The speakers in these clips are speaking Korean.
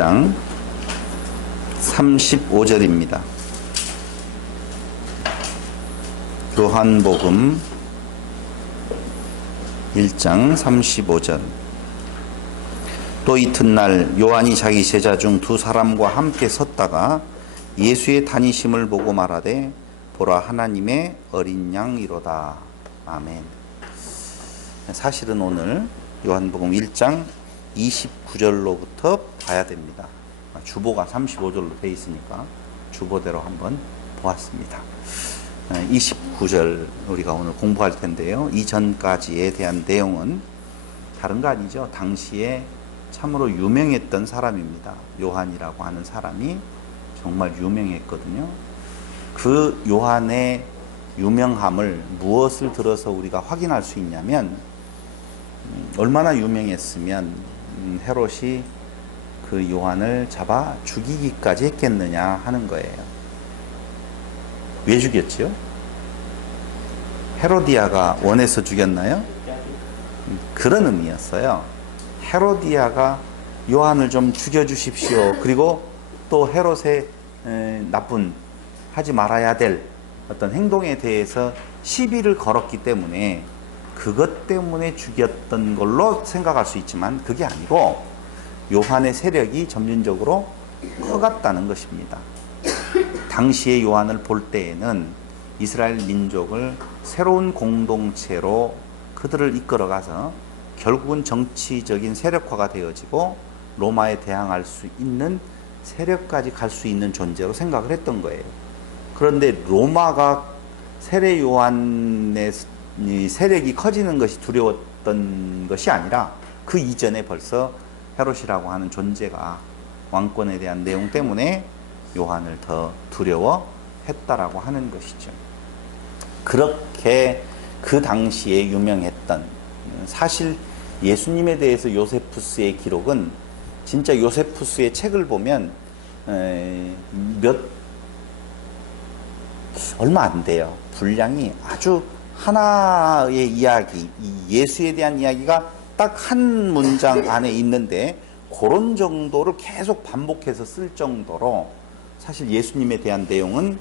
1장 35절입니다. 요한복음 1장 35절. 또 이튿날 요한이 자기 제자 중 두 사람과 함께 섰다가 예수의 다니심을 보고 말하되 보라 하나님의 어린 양이로다. 아멘. 사실은 오늘 요한복음 1장 29절로부터 봐야 됩니다. 주보가 35절로 되어 있으니까 주보대로 한번 보았습니다. 29절 우리가 오늘 공부할 텐데요. 이전까지에 대한 내용은 다른 거 아니죠. 당시에 참으로 유명했던 사람입니다. 요한이라고 하는 사람이 정말 유명했거든요. 그 요한의 유명함을 무엇을 들어서 우리가 확인할 수 있냐면, 얼마나 유명했으면 헤롯이 그 요한을 잡아 죽이기까지 했겠느냐 하는 거예요. 왜 죽였죠? 헤로디아가 원해서 죽였나요? 그런 의미였어요. 헤로디아가 요한을 좀 죽여주십시오. 그리고 또 헤롯의 나쁜, 하지 말아야 될 어떤 행동에 대해서 시비를 걸었기 때문에 그것 때문에 죽였던 걸로 생각할 수 있지만 그게 아니고 요한의 세력이 점진적으로 커갔다는 것입니다. 당시에 요한을 볼 때에는 이스라엘 민족을 새로운 공동체로 그들을 이끌어가서 결국은 정치적인 세력화가 되어지고 로마에 대항할 수 있는 세력까지 갈 수 있는 존재로 생각을 했던 거예요. 그런데 로마가 세례 요한의 세력이 커지는 것이 두려웠던 것이 아니라 그 이전에 벌써 헤롯이라고 하는 존재가 왕권에 대한 내용 때문에 요한을 더 두려워했다라고 하는 것이죠. 그렇게 그 당시에 유명했던, 사실 예수님에 대해서 요세푸스의 기록은 진짜 요세푸스의 책을 보면 얼마 안 돼요. 분량이 아주 하나의 이야기, 예수에 대한 이야기가 딱 한 문장 안에 있는데 그런 정도를 계속 반복해서 쓸 정도로 사실 예수님에 대한 내용은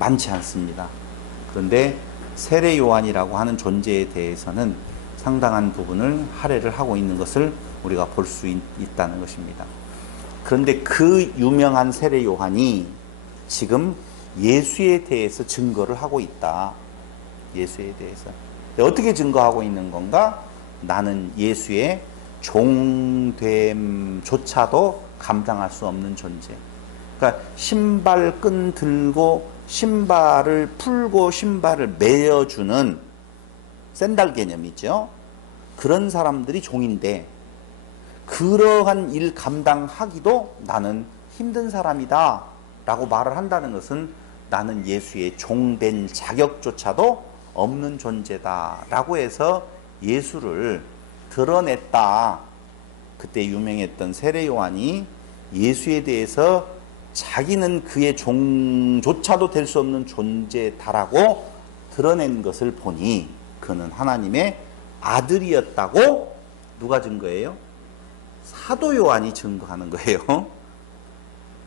많지 않습니다. 그런데 세례 요한이라고 하는 존재에 대해서는 상당한 부분을 할애를 하고 있는 것을 우리가 볼 수 있다는 것입니다. 그런데 그 유명한 세례 요한이 지금 예수에 대해서 증거를 하고 있다. 예수에 대해서. 어떻게 증거하고 있는 건가? 나는 예수의 종됨조차도 감당할 수 없는 존재. 그러니까 신발끈 들고 신발을 풀고 신발을 매여주는 샌들 개념이죠. 그런 사람들이 종인데 그러한 일 감당하기도 나는 힘든 사람이다 라고 말을 한다는 것은 나는 예수의 종된 자격조차도 없는 존재다 라고 해서 예수를 드러냈다. 그때 유명했던 세례 요한이 예수에 대해서 자기는 그의 종조차도 될 수 없는 존재다라고 드러낸 것을 보니 그는 하나님의 아들이었다고 누가 증거해요? 사도 요한이 증거하는 거예요.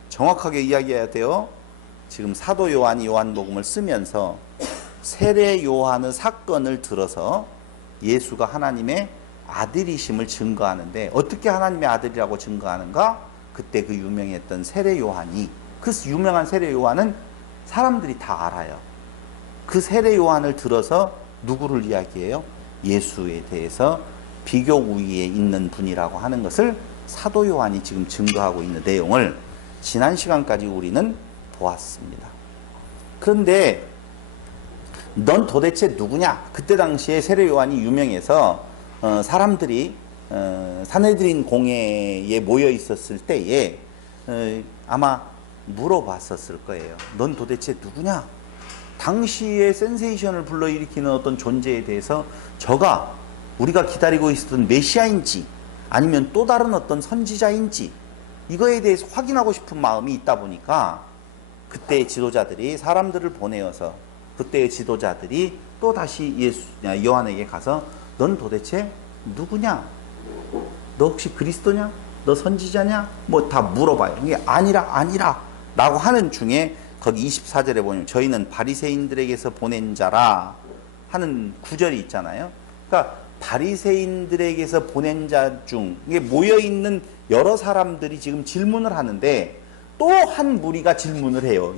정확하게 이야기해야 돼요. 지금 사도 요한이 요한복음을 쓰면서 세례 요한의 사건을 들어서 예수가 하나님의 아들이심을 증거하는데, 어떻게 하나님의 아들이라고 증거하는가? 그때 그 유명했던 세례 요한이, 그 유명한 세례 요한은 사람들이 다 알아요. 그 세례 요한을 들어서 누구를 이야기해요? 예수에 대해서 비교 우위에 있는 분이라고 하는 것을 사도 요한이 지금 증거하고 있는 내용을 지난 시간까지 우리는 보았습니다. 그런데 넌 도대체 누구냐? 그때 당시에 세례 요한이 유명해서 사람들이 산헤드린 공회에 모여 있었을 때에 아마 물어봤었을 거예요. 넌 도대체 누구냐? 당시에 센세이션을 불러일으키는 어떤 존재에 대해서 저가 우리가 기다리고 있었던 메시아인지 아니면 또 다른 어떤 선지자인지 이거에 대해서 확인하고 싶은 마음이 있다 보니까 그때의 지도자들이 사람들을 보내어서 그때의 지도자들이 또 다시 요한에게 가서 넌 도대체 누구냐? 너 혹시 그리스도냐? 너 선지자냐? 뭐 다 물어봐요. 이게 아니라 라고 하는 중에 거기 24절에 보면 저희는 바리새인들에게서 보낸 자라 하는 구절이 있잖아요. 그러니까 바리새인들에게서 보낸 자 중 이게 모여 있는 여러 사람들이 지금 질문을 하는데 또 한 무리가 질문을 해요.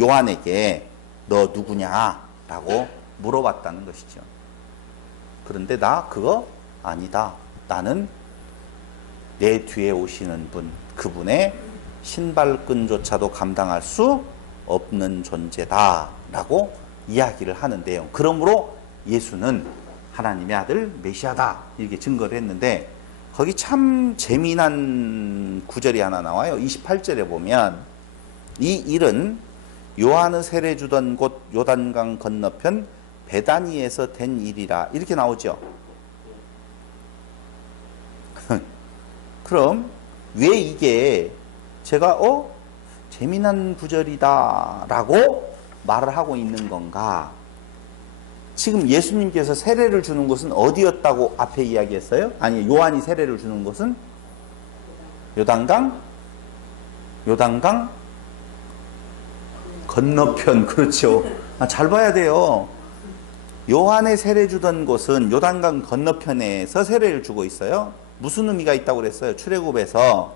요한에게 너 누구냐라고 물어봤다는 것이죠. 그런데 나 그거 아니다. 나는 내 뒤에 오시는 분, 그분의 신발끈조차도 감당할 수 없는 존재다 라고 이야기를 하는데요. 그러므로 예수는 하나님의 아들 메시아다 이렇게 증거를 했는데 거기 참 재미난 구절이 하나 나와요. 28절에 보면 이 일은 요한의 세례 주던 곳 요단강 건너편 베다니에서 된 일이라 이렇게 나오죠. 그럼 왜 이게 제가 재미난 구절이다 라고 말을 하고 있는 건가? 지금 예수님께서 세례를 주는 곳은 어디였다고 앞에 이야기했어요? 아니, 요한이 세례를 주는 곳은 요단강 건너편. 그렇죠. 잘 봐야 돼요. 요한의 세례 주던 곳은 요단강 건너편에서 세례를 주고 있어요. 무슨 의미가 있다고 그랬어요? 출애굽에서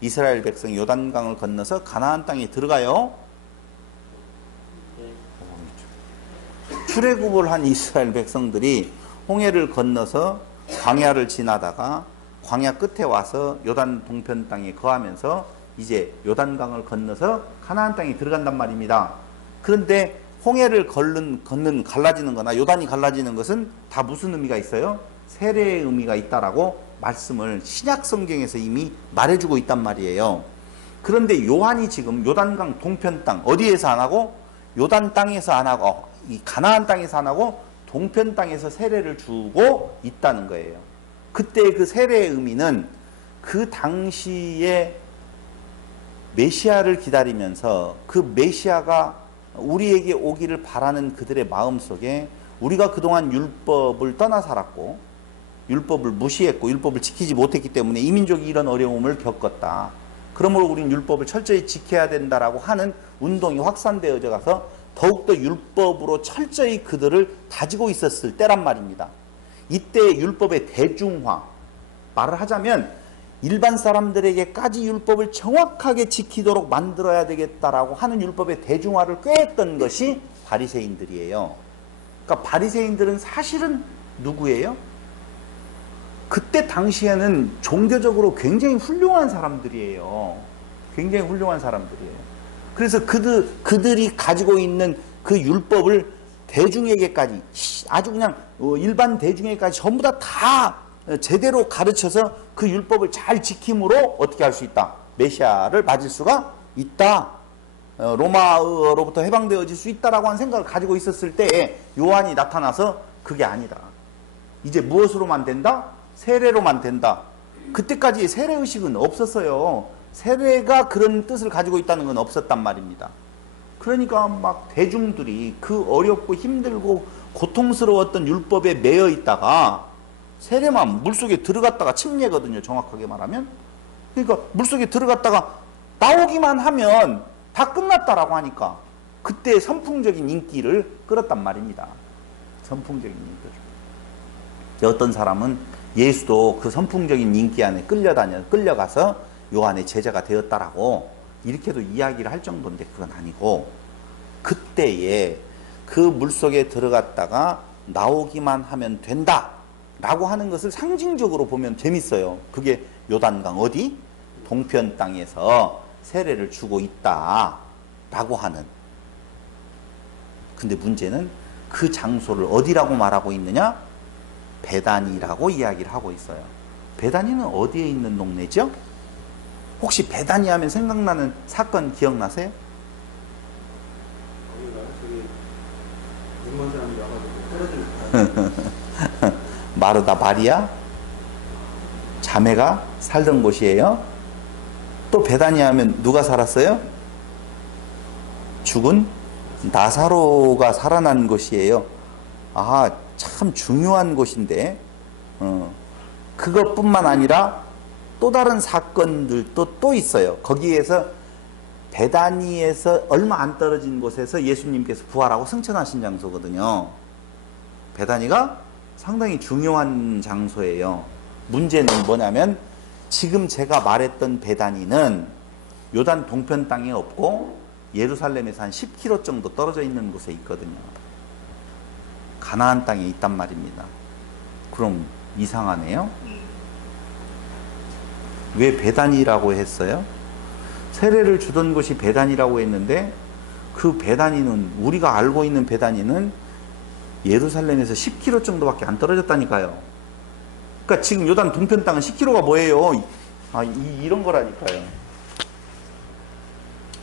이스라엘 백성이 요단강을 건너서 가나안 땅에 들어가요. 출애굽을 한 이스라엘 백성들이 홍해를 건너서 광야를 지나다가 광야 끝에 와서 요단 동편 땅에 거하면서 이제 요단강을 건너서 가나안 땅에 들어간단 말입니다. 그런데 홍해를 걷는 갈라지는 거나 요단이 갈라지는 것은 다 무슨 의미가 있어요? 세례의 의미가 있다라고 말씀을 신약 성경에서 이미 말해주고 있단 말이에요. 그런데 요한이 지금 요단강 동편 땅 어디에서 안 하고 요단 땅에서 안 하고 이 가나안 땅에서 안 하고 동편 땅에서 세례를 주고 있다는 거예요. 그때 그 세례의 의미는 그 당시에 메시아를 기다리면서 그 메시아가 우리에게 오기를 바라는 그들의 마음속에 우리가 그동안 율법을 떠나 살았고 율법을 무시했고 율법을 지키지 못했기 때문에 이 민족이 이런 어려움을 겪었다. 그러므로 우리는 율법을 철저히 지켜야 된다라고 하는 운동이 확산되어져 가서 더욱더 율법으로 철저히 그들을 다지고 있었을 때란 말입니다. 이때 율법의 대중화, 말을 하자면 일반 사람들에게까지 율법을 정확하게 지키도록 만들어야 되겠다라고 하는 율법의 대중화를 꾀했던 것이 바리새인들이에요. 그러니까 바리새인들은 사실은 누구예요? 그때 당시에는 종교적으로 굉장히 훌륭한 사람들이에요. 굉장히 훌륭한 사람들이에요. 그래서 그들이 가지고 있는 그 율법을 대중에게까지 아주 그냥 일반 대중에게까지 전부 다 제대로 가르쳐서 그 율법을 잘 지킴으로 어떻게 할 수 있다? 메시아를 맞을 수가 있다. 로마로부터 해방되어질 수 있다라고 하는 생각을 가지고 있었을 때에 요한이 나타나서 그게 아니다. 이제 무엇으로만 된다? 세례로만 된다. 그때까지 세례의식은 없었어요. 세례가 그런 뜻을 가지고 있다는 건 없었단 말입니다. 그러니까 막 대중들이 그 어렵고 힘들고 고통스러웠던 율법에 매여 있다가 세례만 물속에 들어갔다가 침례거든요. 정확하게 말하면. 그러니까 물속에 들어갔다가 나오기만 하면 다 끝났다라고 하니까 그때 선풍적인 인기를 끌었단 말입니다. 선풍적인 인기를. 어떤 사람은 예수도 그 선풍적인 인기 안에 끌려가서 요한의 제자가 되었다라고 이렇게도 이야기를 할 정도인데 그건 아니고 그때에 그 물속에 들어갔다가 나오기만 하면 된다 라고 하는 것을 상징적으로 보면 재밌어요. 그게 요단강 어디? 동편 땅에서 세례를 주고 있다 라고 하는. 근데 문제는 그 장소를 어디라고 말하고 있느냐? 베다니라고 이야기를 하고 있어요. 베다니는 어디에 있는 동네죠? 혹시 베다니 하면 생각나는 사건 기억나세요? 마르다 마리아 자매가 살던 곳이에요. 또 베다니 하면 누가 살았어요? 죽은 나사로가 살아난 곳이에요. 참 중요한 곳인데 그것뿐만 아니라 또 다른 사건들도 또 있어요. 거기에서 베다니에서 얼마 안 떨어진 곳에서 예수님께서 부활하고 승천하신 장소거든요. 베다니가 상당히 중요한 장소예요. 문제는 뭐냐면 지금 제가 말했던 베다니는 요단 동편 땅에 없고 예루살렘에서 한 10km 정도 떨어져 있는 곳에 있거든요. 가나안 땅에 있단 말입니다. 그럼 이상하네요. 왜 베다니라고 했어요? 세례를 주던 곳이 베다니라고 했는데 그 베다니는 우리가 알고 있는 베다니는 예루살렘에서 10km 정도밖에 안 떨어졌다니까요. 그러니까 지금 요단 동편 땅은 10km가 뭐예요? 이런 거라니까요.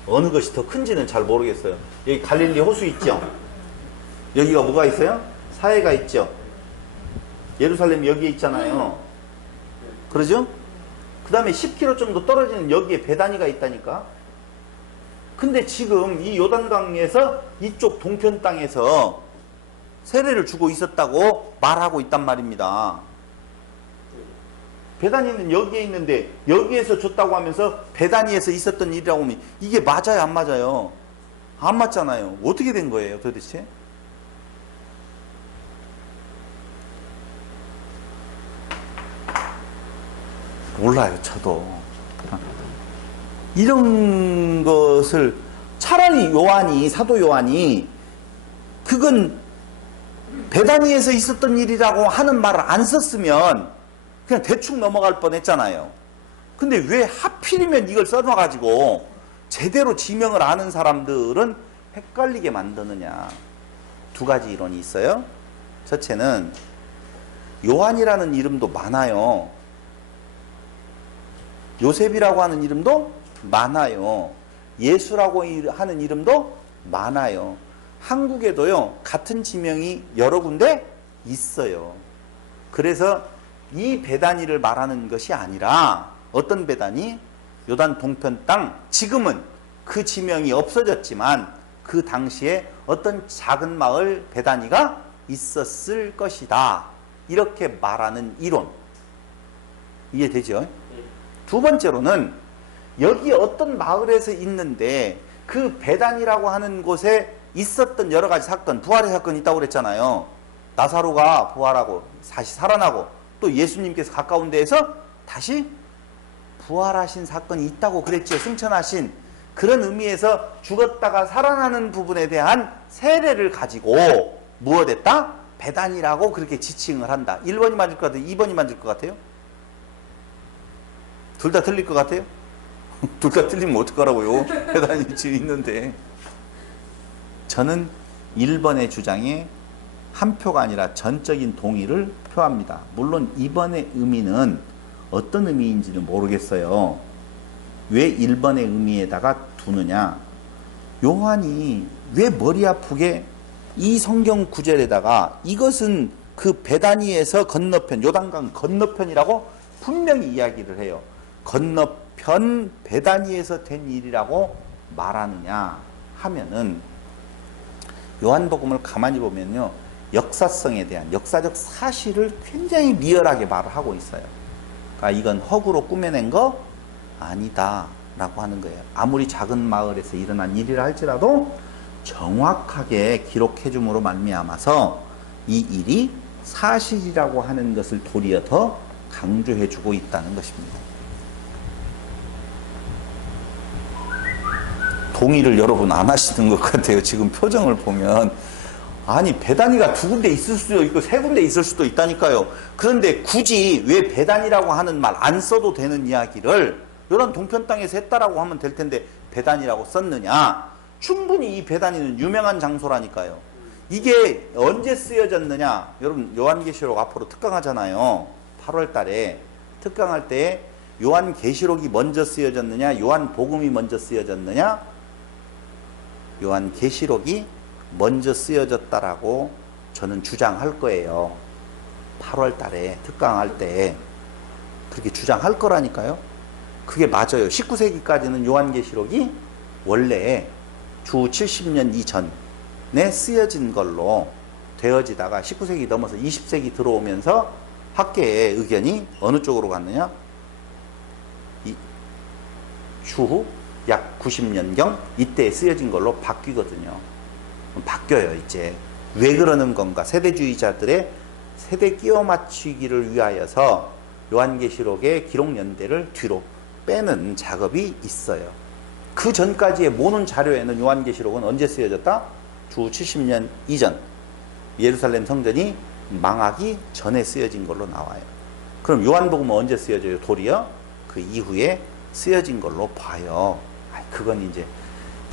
어느 것이 더 큰지는 잘 모르겠어요. 여기 갈릴리 호수 있죠? 여기가 뭐가 있어요? 사해가 있죠? 예루살렘 여기에 있잖아요. 그러죠? 그 다음에 10km 정도 떨어지는 여기에 베다니가 있다니까. 근데 지금 이 요단강에서 이쪽 동편 땅에서 세례를 주고 있었다고 말하고 있단 말입니다. 베다니는 여기에 있는데 여기에서 줬다고 하면서 베다니에서 있었던 일이라고 하면 이게 맞아요, 안 맞아요? 안 맞잖아요. 어떻게 된 거예요, 도대체? 몰라요, 저도. 이런 것을 차라리 사도 요한이 그건 베다니에서 있었던 일이라고 하는 말을 안 썼으면 그냥 대충 넘어갈 뻔했잖아요. 근데 왜 하필이면 이걸 써놔가지고 제대로 지명을 아는 사람들은 헷갈리게 만드느냐. 두 가지 이론이 있어요. 첫째는 요한이라는 이름도 많아요. 요셉이라고 하는 이름도 많아요. 예수라고 하는 이름도 많아요. 한국에도요, 같은 지명이 여러 군데 있어요. 그래서 이 베다니를 말하는 것이 아니라 어떤 베다니? 요단 동편 땅. 지금은 그 지명이 없어졌지만 그 당시에 어떤 작은 마을 베다니가 있었을 것이다. 이렇게 말하는 이론. 이해되죠? 두 번째로는 여기 어떤 마을에서 있는데 그 베단이라고 하는 곳에 있었던 여러 가지 사건, 부활의 사건이 있다고 그랬잖아요. 나사로가 부활하고 다시 살아나고 또 예수님께서 가까운 데에서 다시 부활하신 사건이 있다고 그랬죠. 승천하신 그런 의미에서 죽었다가 살아나는 부분에 대한 세례를 가지고 무엇했다? 베단이라고 그렇게 지칭을 한다. 1번이 맞을 것 같아요? 2번이 맞을 것 같아요? 둘 다 틀릴 것 같아요? 둘 다 틀리면 어떡하라고요? 베단이 지금 있는데. 저는 1번의 주장에 한 표가 아니라 전적인 동의를 표합니다. 물론 2번의 의미는 어떤 의미인지는 모르겠어요. 왜 1번의 의미에다가 두느냐? 요한이 왜 머리 아프게 이 성경 구절에다가 이것은 그 베다니에서 건너편, 요단강 건너편이라고 분명히 이야기를 해요. 건너편 베다니에서 된 일이라고 말하느냐 하면은 요한복음을 가만히 보면요, 역사성에 대한 역사적 사실을 굉장히 리얼하게 말을 하고 있어요. 그러니까 이건 허구로 꾸며낸 거 아니다 라고 하는 거예요. 아무리 작은 마을에서 일어난 일이라 할지라도 정확하게 기록해 줌으로 말미암아서 이 일이 사실이라고 하는 것을 도리어 더 강조해 주고 있다는 것입니다. 동의를 여러분 안 하시는 것 같아요. 지금 표정을 보면. 아니, 베다니가 두 군데 있을 수도 있고 세 군데 있을 수도 있다니까요. 그런데 굳이 왜 베다니라고 하는 말 안 써도 되는 이야기를 이런 동편 땅에서 했다라고 하면 될 텐데 베다니라고 썼느냐? 충분히 이 베다니는 유명한 장소라니까요. 이게 언제 쓰여졌느냐? 여러분, 요한계시록 앞으로 특강하잖아요. 8월 달에 특강할 때 요한계시록이 먼저 쓰여졌느냐, 요한복음이 먼저 쓰여졌느냐? 요한계시록이 먼저 쓰여졌다라고 저는 주장할 거예요. 8월 달에 특강할 때 그렇게 주장할 거라니까요. 그게 맞아요. 19세기까지는 요한계시록이 원래 주 70년 이전에 쓰여진 걸로 되어지다가 19세기 넘어서 20세기 들어오면서 학계의 의견이 어느 쪽으로 갔느냐? 추후 약 90년경 이때 쓰여진 걸로 바뀌거든요. 바뀌어요 이제. 왜 그러는 건가? 세대주의자들의 세대 끼워 맞추기를 위하여서 요한계시록의 기록 연대를 뒤로 빼는 작업이 있어요. 그 전까지의 모든 자료에는 요한계시록은 언제 쓰여졌다? 주 70년 이전, 예루살렘 성전이 망하기 전에 쓰여진 걸로 나와요. 그럼 요한복음은 언제 쓰여져요? 도리어 그 이후에 쓰여진 걸로 봐요. 그건 이제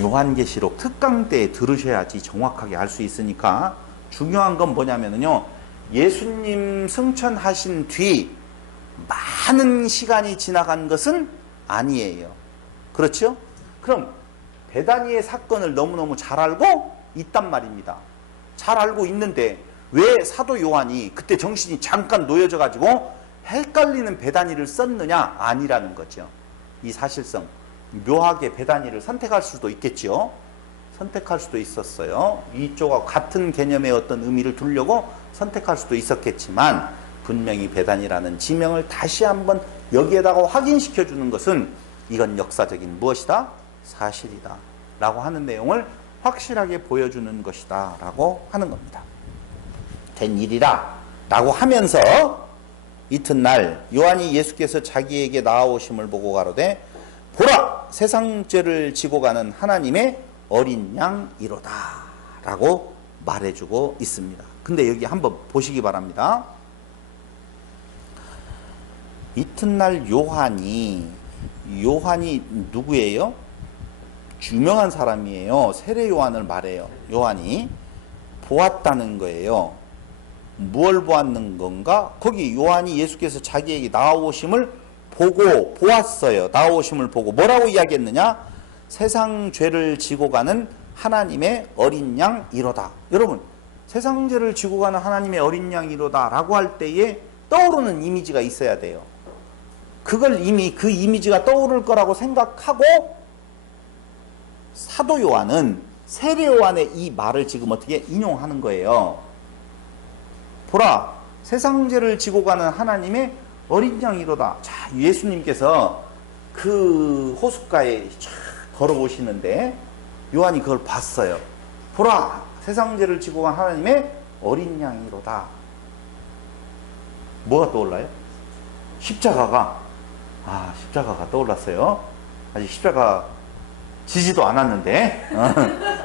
요한계시록 특강 때 들으셔야지 정확하게 알 수 있으니까. 중요한 건 뭐냐면요, 예수님 승천하신 뒤 많은 시간이 지나간 것은 아니에요. 그렇죠? 그럼 베다니의 사건을 너무너무 잘 알고 있단 말입니다. 잘 알고 있는데 왜 사도 요한이 그때 정신이 잠깐 놓여져 가지고 헷갈리는 베다니를 썼느냐? 아니라는 거죠. 이 사실성, 묘하게 베다니를 선택할 수도 있겠죠. 선택할 수도 있었어요. 이쪽하고 같은 개념의 어떤 의미를 두려고 선택할 수도 있었겠지만, 분명히 베다니라는 지명을 다시 한번 여기에다가 확인시켜 주는 것은 이건 역사적인 무엇이다? 사실이다 라고 하는 내용을 확실하게 보여주는 것이다 라고 하는 겁니다. 된 일이라 라고 하면서 이튿날 요한이 예수께서 자기에게 나아오심을 보고 가로되 보라, 세상 죄를 지고 가는 하나님의 어린 양이로다 라고 말해주고 있습니다. 근데 여기 한번 보시기 바랍니다. 이튿날 요한이 누구예요? 유명한 사람이에요. 세례 요한을 말해요. 요한이 보았다는 거예요. 무엇을 보았는 건가? 거기 요한이 예수께서 자기에게 나아오심을 보고 보았어요. 나아오심을 보고 뭐라고 이야기했느냐? 세상 죄를 지고 가는 하나님의 어린 양이로다. 여러분, 세상 죄를 지고 가는 하나님의 어린 양이로다 라고 할 때에 떠오르는 이미지가 있어야 돼요. 그걸 이미 그 이미지가 떠오를 거라고 생각하고 사도 요한은 세례 요한의 이 말을 지금 어떻게 인용하는 거예요. 보라, 세상 죄를 지고 가는 하나님의 어린 양이로다. 자, 예수님께서 그 호숫가에 걸어오시는데 요한이 그걸 봤어요. 보라, 세상 죄를 지고 간 하나님의 어린 양이로다. 뭐가 떠올라요? 십자가가 떠올랐어요. 아직 십자가 지지도 않았는데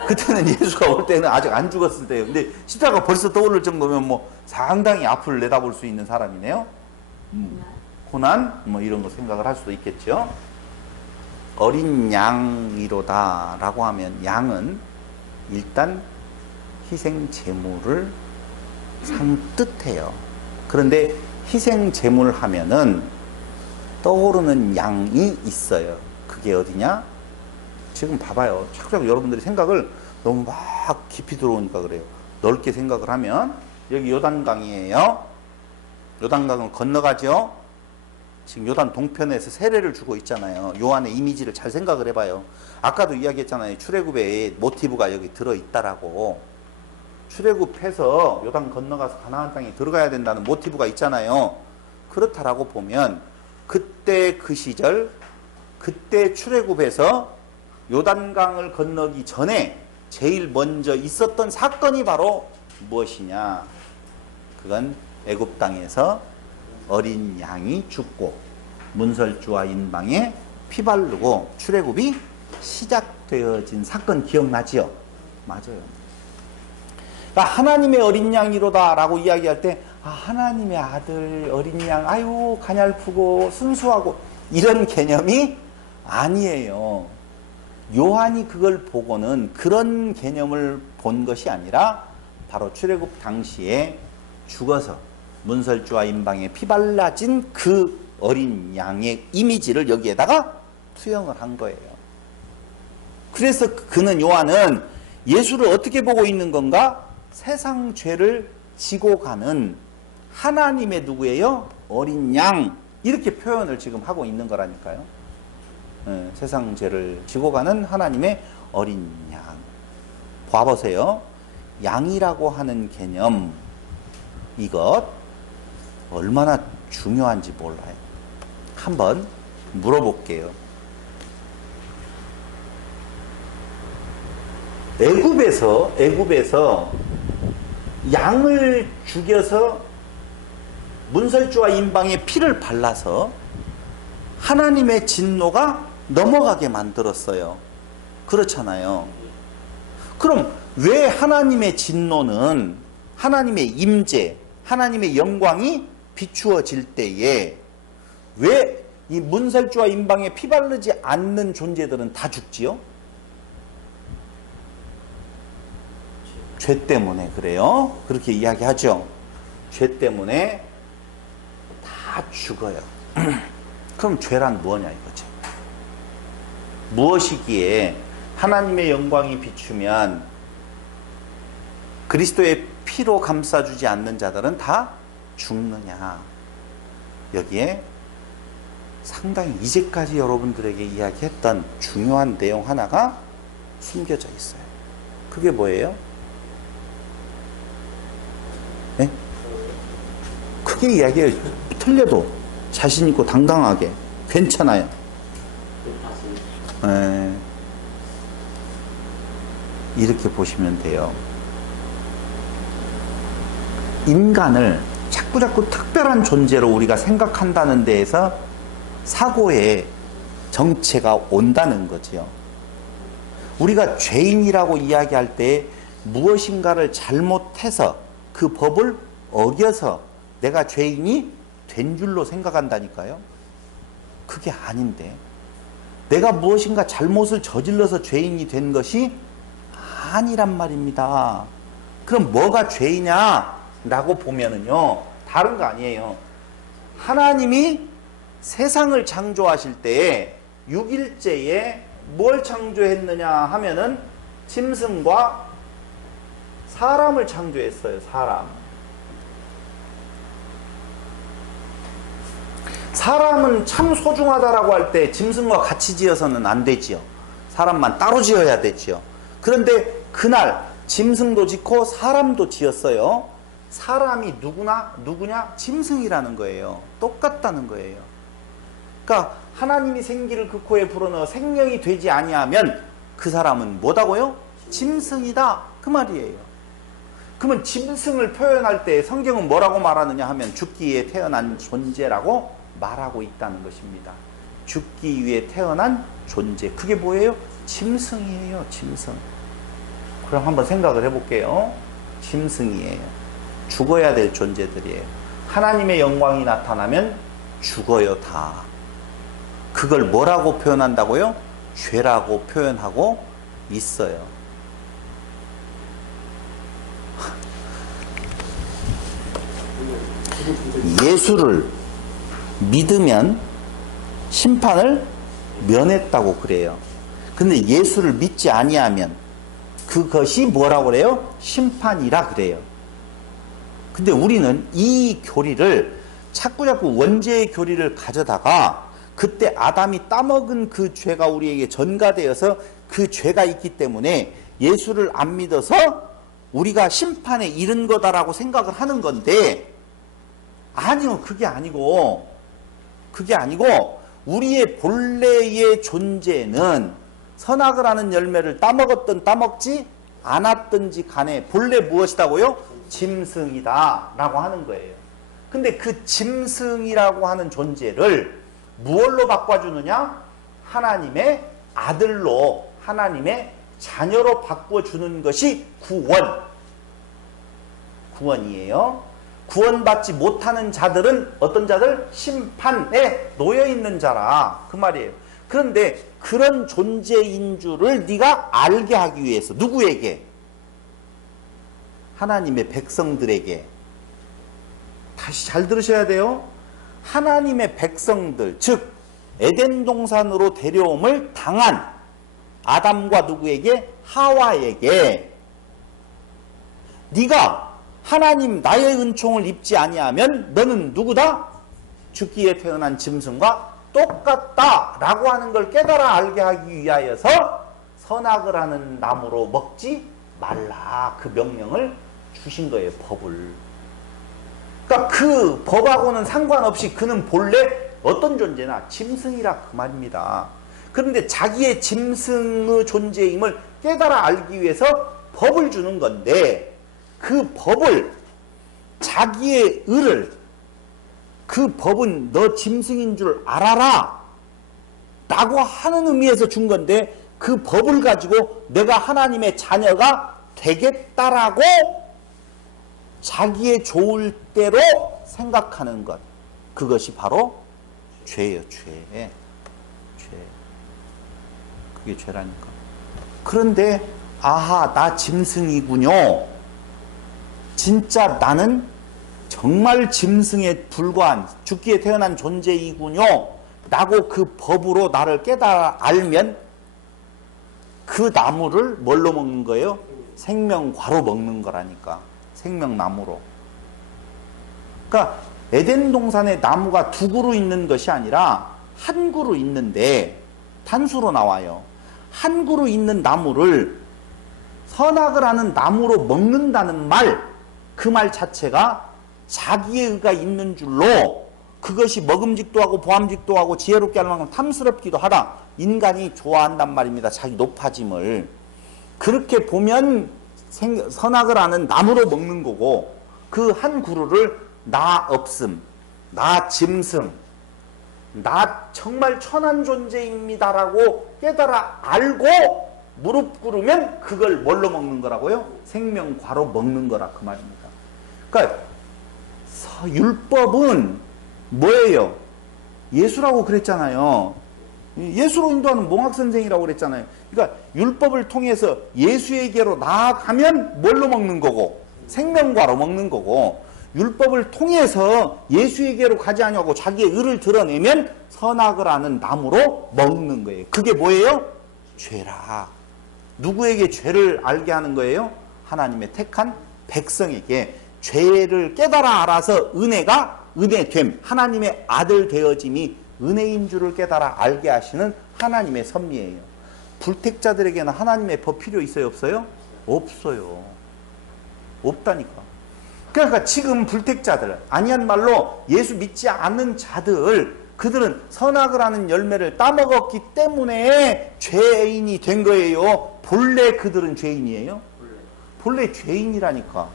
그때는 예수가 올 때는 아직 안 죽었을 때예요. 근데 십자가 벌써 떠오를 정도면 뭐 상당히 앞을 내다볼 수 있는 사람이네요. 고난 뭐 이런 거 생각을 할 수도 있겠죠. 어린 양이로다 라고 하면 양은 일단 희생 제물을 상뜻해요. 그런데 희생 제물 하면은 떠오르는 양이 있어요. 그게 어디냐? 지금 봐봐요. 자꾸 여러분들이 생각을 너무 막 깊이 들어오니까 그래요. 넓게 생각을 하면 여기 요단강이에요. 요단강을 건너가죠. 지금 요단 동편에서 세례를 주고 있잖아요. 요한의 이미지를 잘 생각을 해봐요. 아까도 이야기했잖아요. 출애굽에 모티브가 여기 들어있다라고. 출애굽해서 요단 건너가서 가나안 땅에 들어가야 된다는 모티브가 있잖아요. 그렇다라고 보면 그때 그 시절, 그때 출애굽해서 요단강을 건너기 전에 제일 먼저 있었던 사건이 바로 무엇이냐? 그건 애굽 땅에서 어린 양이 죽고 문설주와 인방에 피 바르고 출애굽이 시작되어진 사건 기억나지요? 맞아요. 그러니까 하나님의 어린 양이로다 라고 이야기할 때 하나님의 아들 어린 양, 아유 가냘프고 순수하고 이런 개념이 아니에요. 요한이 그걸 보고는 그런 개념을 본 것이 아니라 바로 출애굽 당시에 죽어서 문설주와 인방에 피 발라진 그 어린 양의 이미지를 여기에다가 투영을 한 거예요. 그래서 그는 요한은 예수를 어떻게 보고 있는 건가? 세상 죄를 지고 가는 하나님의 누구예요? 어린 양. 이렇게 표현을 지금 하고 있는 거라니까요. 세상 죄를 지고 가는 하나님의 어린 양. 봐보세요. 양이라고 하는 개념, 이것 얼마나 중요한지 몰라요. 한번 물어볼게요. 애굽에서 양을 죽여서 문설주와 임방에 피를 발라서 하나님의 진노가 넘어가게 만들었어요. 그렇잖아요. 그럼 왜 하나님의 진노는 하나님의 임재, 하나님의 영광이 비추어질 때에 왜 이 문설주와 임방에 피 바르지 않는 존재들은 다 죽지요? 죄 때문에 그래요. 그렇게 이야기하죠. 죄 때문에 다 죽어요. 그럼 죄란 뭐냐 이거지. 무엇이기에 하나님의 영광이 비추면 그리스도의 피로 감싸주지 않는 자들은 다 죽느냐. 여기에 상당히 이제까지 여러분들에게 이야기했던 중요한 내용 하나가 숨겨져 있어요. 그게 뭐예요? 네? 크게 이야기해요. 틀려도 자신 있고 당당하게 괜찮아요. 네. 이렇게 보시면 돼요. 인간을 자꾸자꾸 특별한 존재로 우리가 생각한다는 데에서 사고의 정체가 온다는 거지요. 우리가 죄인이라고 이야기할 때 무엇인가를 잘못해서 그 법을 어겨서 내가 죄인이 된 줄로 생각한다니까요. 그게 아닌데 내가 무엇인가 잘못을 저질러서 죄인이 된 것이 아니란 말입니다. 그럼 뭐가 죄이냐 라고 보면은요, 다른 거 아니에요. 하나님이 세상을 창조하실 때에 6일째에 뭘 창조했느냐 하면은 짐승과 사람을 창조했어요. 사람은 참 소중하다라고 할 때 짐승과 같이 지어서는 안 되지요. 사람만 따로 지어야 되지요. 그런데 그날 짐승도 짓고 사람도 지었어요. 사람이 누구냐? 짐승이라는 거예요. 똑같다는 거예요. 그러니까 하나님이 생기를 그 코에 불어넣어 생명이 되지 아니하면 그 사람은 뭐다고요? 짐승이다. 그 말이에요. 그러면 짐승을 표현할 때 성경은 뭐라고 말하느냐 하면 죽기 위해 태어난 존재라고 말하고 있다는 것입니다. 죽기 위해 태어난 존재. 그게 뭐예요? 짐승이에요. 짐승. 그럼 한번 생각을 해볼게요. 짐승이에요. 죽어야 될 존재들이에요. 하나님의 영광이 나타나면 죽어요. 다. 그걸 뭐라고 표현한다고요? 죄라고 표현하고 있어요. 예수를 믿으면 심판을 면했다고 그래요. 근데 예수를 믿지 아니하면 그것이 뭐라고 그래요? 심판이라 그래요. 근데 우리는 이 교리를 자꾸자꾸 원죄의 교리를 가져다가 그때 아담이 따먹은 그 죄가 우리에게 전가되어서 그 죄가 있기 때문에 예수를 안 믿어서 우리가 심판에 이른 거다라고 생각을 하는 건데, 아니요. 그게 아니고 우리의 본래의 존재는 선악을 하는 열매를 따먹었든 따먹지 않았든지 간에 본래 무엇이다고요? 짐승이다 라고 하는 거예요. 근데 그 짐승이라고 하는 존재를 무엇로 바꿔주느냐? 하나님의 아들로, 하나님의 자녀로 바꿔주는 것이 구원이에요. 구원받지 못하는 자들은 어떤 자들? 심판에 놓여있는 자라 그 말이에요. 그런데 그런 존재인 줄을 네가 알게 하기 위해서 누구에게? 하나님의 백성들에게. 다시 잘 들으셔야 돼요. 하나님의 백성들, 즉 에덴 동산으로 데려옴을 당한 아담과 누구에게? 하와에게 네가 하나님 나의 은총을 입지 아니하면 너는 누구다? 죽기에 태어난 짐승과 똑같다라고 하는 걸 깨달아 알게 하기 위하여서 선악을 하는 나무로 먹지 말라 그 명령을 주신 거예요. 법을. 그러니까 그 법하고는 상관없이 그는 본래 어떤 존재나 짐승이라 그 말입니다. 그런데 자기의 짐승의 존재임을 깨달아 알기 위해서 법을 주는 건데 그 법을 자기의 의를 그 법은 너 짐승인 줄 알아라 라고 하는 의미에서 준 건데 그 법을 가지고 내가 하나님의 자녀가 되겠다라고 자기의 좋을 대로 생각하는 것, 그것이 바로 죄예요. 죄. 그게 죄라니까. 그런데 아하, 나 짐승이군요. 진짜 나는 정말 짐승에 불과한 죽기에 태어난 존재이군요 라고 그 법으로 나를 깨달아 알면 그 나무를 뭘로 먹는 거예요? 생명과로 먹는 거라니까. 생명나무로. 그러니까 에덴 동산에 나무가 두 그루 있는 것이 아니라 한 그루 있는데 단수로 나와요. 한 그루 있는 나무를 선악을 하는 나무로 먹는다는 말, 그 말 자체가 자기의 의가 있는 줄로 그것이 먹음직도 하고 보암직도 하고 지혜롭게 할 만큼 탐스럽기도 하다. 인간이 좋아한단 말입니다. 자기 높아짐을. 그렇게 보면 선악을 하는 나무로 먹는 거고 그 한 그루를 나 없음, 나 짐승, 나 정말 천한 존재입니다라고 깨달아 알고 무릎 꿇으면 그걸 뭘로 먹는 거라고요? 생명과로 먹는 거라 그 말입니다. 그러니까 율법은 뭐예요? 예수라고 그랬잖아요. 예수로 인도하는 몽학선생이라고 그랬잖아요. 그러니까 율법을 통해서 예수에게로 나아가면 뭘로 먹는 거고 생명과로 먹는 거고 율법을 통해서 예수에게로 가지 아니하고 자기의 의를 드러내면 선악을 하는 나무로 먹는 거예요. 그게 뭐예요? 죄라. 누구에게 죄를 알게 하는 거예요? 하나님의 택한 백성에게 죄를 깨달아 알아서 은혜됨, 하나님의 아들 되어짐이 은혜인 줄을 깨달아 알게 하시는 하나님의 섭리예요. 불택자들에게는 하나님의 법 필요 있어요? 없어요? 없어요. 없다니까. 그러니까 지금 불택자들, 아니한 말로 예수 믿지 않는 자들, 그들은 선악을 하는 열매를 따먹었기 때문에 죄인이 된 거예요. 본래 그들은 죄인이에요? 본래 죄인이라니까.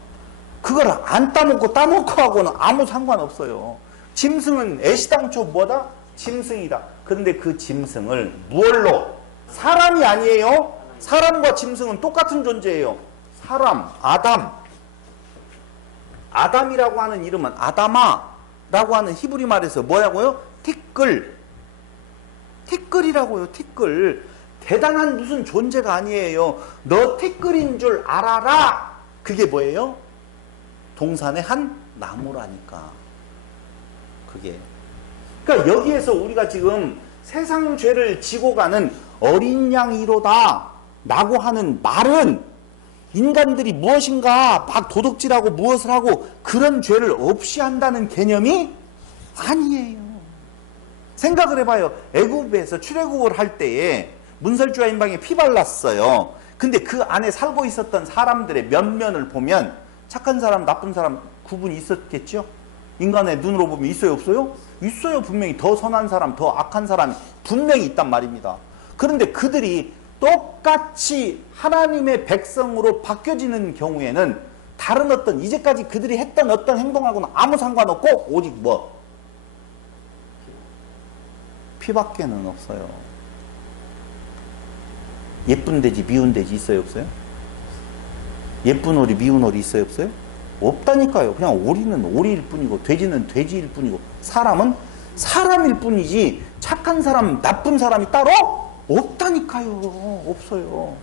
그걸 안 따먹고 하고는 아무 상관없어요. 짐승은 애시당초 뭐다? 짐승이다. 그런데 그 짐승을 무얼로? 사람이 아니에요. 사람과 짐승은 똑같은 존재예요. 사람, 아담이라고 하는 이름은 아다마라고 하는 히브리 말에서 뭐라고요? 티끌이라고요. 티끌. 대단한 무슨 존재가 아니에요. 너 티끌인 줄 알아라. 그게 뭐예요? 동산의 한 나무라니까. 그게. 그러니까 여기에서 우리가 지금 세상 죄를 지고 가는 어린 양이로다 라고 하는 말은 인간들이 무엇인가 막 도둑질하고 무엇을 하고 그런 죄를 없이 한다는 개념이 아니에요. 생각을 해봐요. 애굽에서 출애굽을 할 때에 문설주와 임방에 피 발랐어요. 근데 그 안에 살고 있었던 사람들의 면면을 보면 착한 사람, 나쁜 사람 구분이 있었겠죠? 인간의 눈으로 보면 있어요, 없어요? 있어요. 분명히 더 선한 사람, 더 악한 사람이 분명히 있단 말입니다. 그런데 그들이 똑같이 하나님의 백성으로 바뀌어지는 경우에는 다른 어떤 이제까지 그들이 했던 어떤 행동하고는 아무 상관없고 오직 뭐? 피밖에는 없어요. 예쁜 돼지, 미운 돼지 있어요, 없어요? 예쁜 오리, 미운 오리 있어요, 없어요? 없다니까요. 그냥 오리는 오리일 뿐이고 돼지는 돼지일 뿐이고 사람은 사람일 뿐이지 착한 사람, 나쁜 사람이 따로 없다니까요. 없어요.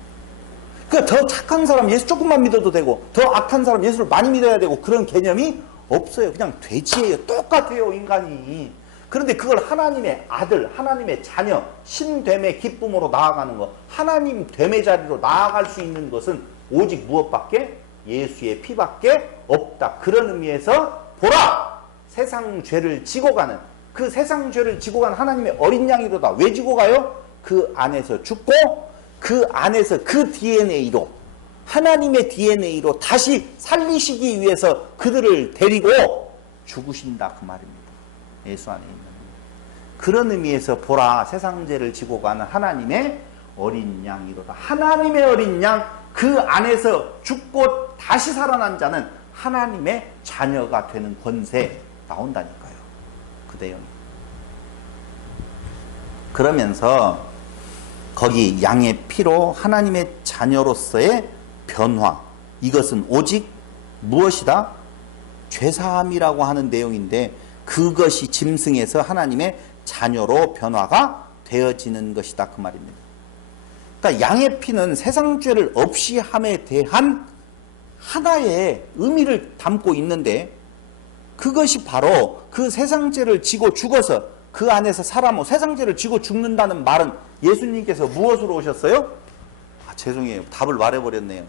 그러니까 더 착한 사람 예수 조금만 믿어도 되고 더 악한 사람 예수를 많이 믿어야 되고 그런 개념이 없어요. 그냥 돼지예요. 똑같아요, 인간이. 그런데 그걸 하나님의 아들, 하나님의 자녀, 신됨의 기쁨으로 나아가는 것, 하나님 됨의 자리로 나아갈 수 있는 것은 오직 무엇밖에? 예수의 피밖에 없다. 그런 의미에서 보라! 세상 죄를 지고 가는, 그 세상 죄를 지고 간 하나님의 어린 양이로다. 왜 지고 가요? 그 안에서 죽고 그 안에서 그 DNA로, 하나님의 DNA로 다시 살리시기 위해서 그들을 데리고 죽으신다. 그 말입니다. 예수 안에 있는. 그런 의미에서 보라 세상 죄를 지고 가는 하나님의 어린 양이로다. 하나님의 어린 양, 그 안에서 죽고 다시 살아난 자는 하나님의 자녀가 되는 권세 나온다니까요. 그 내용이. 그러면서 거기 양의 피로 하나님의 자녀로서의 변화, 이것은 오직 무엇이다? 죄사함이라고 하는 내용인데 그것이 짐승에서 하나님의 자녀로 변화가 되어지는 것이다 그 말입니다. 그러니까 양의 피는 세상 죄를 없이 함에 대한 하나의 의미를 담고 있는데 그것이 바로 그 세상 죄를 지고 죽어서 그 안에서 살아모 세상 죄를 지고 죽는다는 말은 예수님께서 무엇으로 오셨어요? 죄송해요. 답을 말해버렸네요.